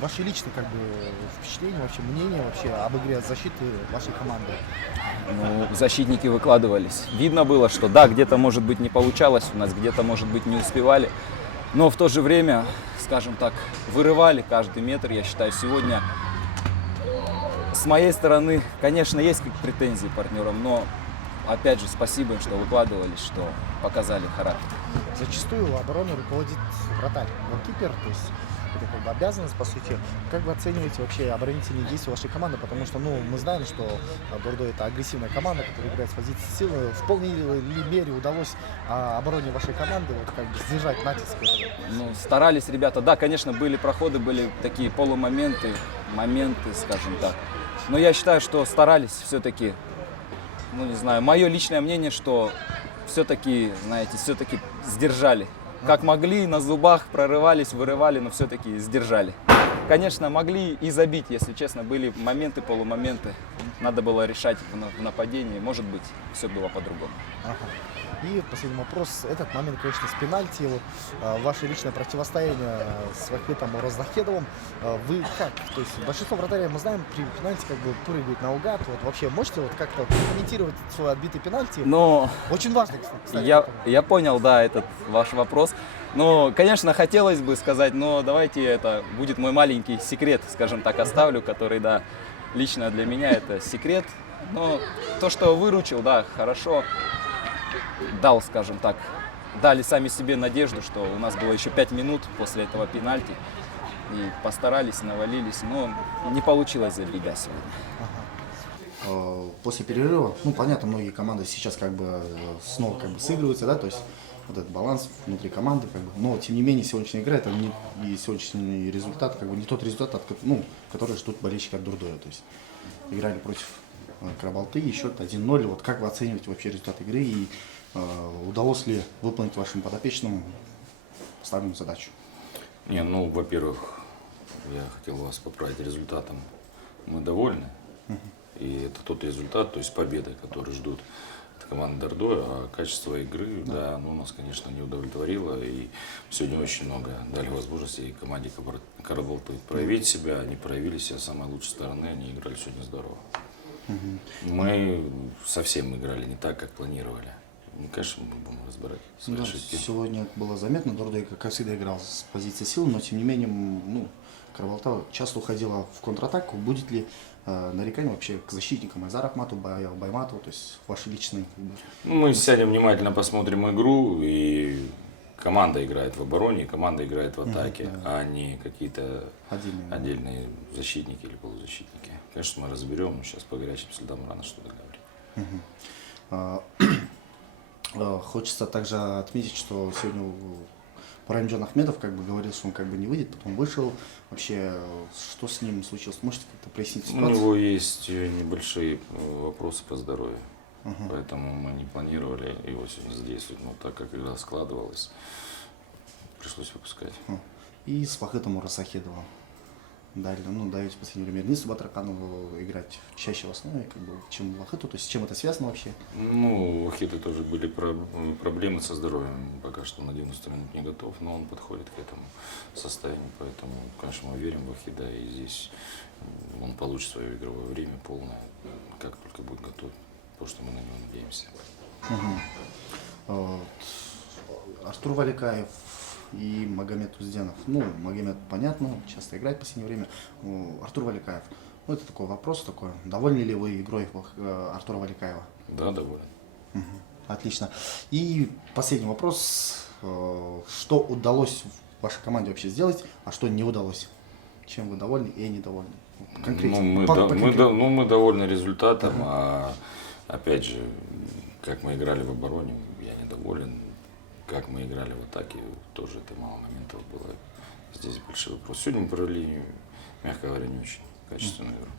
ваши личные впечатления, вообще мнение вообще об игре защиты вашей команды? Ну, защитники выкладывались. Видно было, что да, где-то, может быть, не получалось у нас, где-то, может быть, не успевали. Но в то же время, скажем так, вырывали каждый метр. Я считаю, сегодня с моей стороны, конечно, есть претензии партнерам, но опять же, спасибо им, что выкладывались, что показали характер. Зачастую обороной руководит вратарь, голкипер, то есть это обязанность, по сути. Как вы оцениваете вообще оборонительные действия вашей команды? Потому что, мы знаем, что Дордой это агрессивная команда, которая играет с позиции силы. В полной ли мере удалось обороне вашей команды сдержать натиск этого? Ну, старались ребята. Да, конечно, были проходы, были такие полумоменты, моменты, скажем так. Но я считаю, что старались все-таки. Не знаю, мое личное мнение, что все-таки сдержали. Как могли, на зубах прорывались, вырывали, но все-таки сдержали. Конечно, могли и забить, если честно, были моменты, полумоменты. Надо было решать в нападении, может быть, все было по-другому. Ага. И последний вопрос. Этот момент, конечно, с пенальти. Ваше личное противостояние с Вахитом Раздахедовым. Вы как? То есть большинство вратарей, мы знаем, при пенальти прыгают наугад. Вот вообще можете как-то комментировать свой отбитый пенальти? Но очень важно, кстати. Я понял, да, этот ваш вопрос. Ну, конечно, хотелось бы сказать, но давайте это будет мой маленький секрет, скажем так, оставлю, который, да, лично для меня это секрет. Но то, что выручил, да, хорошо. Дал, скажем так, дали сами себе надежду, что у нас было еще 5 минут после этого пенальти. И постарались, навалились, но не получилось забить, да, сегодня. После перерыва, понятно, многие команды сейчас снова сыгрываются, да, то есть вот этот баланс внутри команды, но тем не менее сегодняшняя игра это не и сегодняшний результат, не тот результат, который ждут болельщики от Дордоя. То есть играли против Карабалты, и счет 1-0. Вот как вы оцениваете вообще результат игры и удалось ли выполнить вашим подопечным поставленную задачу? Во-первых, я хотел вас поправить результатом. Мы довольны. И это тот результат, то есть победа, которую ждут команда Дордоя, а качество игры, да, у нас, конечно, не удовлетворило. И сегодня очень много дали возможностей команде Карабалты проявить себя. Они проявили себя с самой лучшей стороны, они играли сегодня здорово. Мы совсем играли не так, как планировали. Конечно, мы будем разбирать свои ошибки. Сегодня было заметно, Дордой, как всегда, играл с позиции силы, но тем не менее, Карабалта часто уходила в контратаку. Будет ли нарекание вообще к защитникам Айзару Ахматову, Байматову, то есть ваши личные? Мы сядем внимательно, посмотрим игру, и команда играет в обороне, команда играет в атаке, а не какие-то отдельные защитники или полузащитники. Конечно, мы разберем, но сейчас по горячим следам рано что-то говорить. Хочется также отметить, что сегодня Рамиджан Ахмедов говорил, что он не выйдет, потом вышел. Вообще, что с ним случилось? Можете как-то прояснить ситуацию? У него есть небольшие вопросы по здоровью, поэтому мы не планировали его сегодня задействовать, но так как игра складывалась, пришлось выпускать. И с Вахитом Раздахедовым. Даете в последнее время Денису Батраканову играть чаще в основе, чем Вахиту. То есть с чем это связано вообще? У Вахита тоже были проблемы со здоровьем. Пока что на 90 минут не готов, но он подходит к этому состоянию. Поэтому, конечно, мы верим в Вахита, и здесь он получит свое игровое время полное, как только будет готов, потому что мы на него надеемся. Артур Валикаев и Магомед Узденов. Магомед, понятно, часто играет в последнее время. Артур Валикаев. Это такой вопрос такой. Довольны ли вы игрой Артура Валикаева? Да, доволен. Отлично. И последний вопрос. Что удалось вашей команде вообще сделать, а что не удалось? Чем вы довольны и недовольны? Конкретно. Мы довольны результатом, а опять же, как мы играли в обороне, я недоволен. Как мы играли в атаке, тоже это мало моментов было. Здесь большой вопрос. Сегодня мы провели, мягко говоря, не очень качественную игру.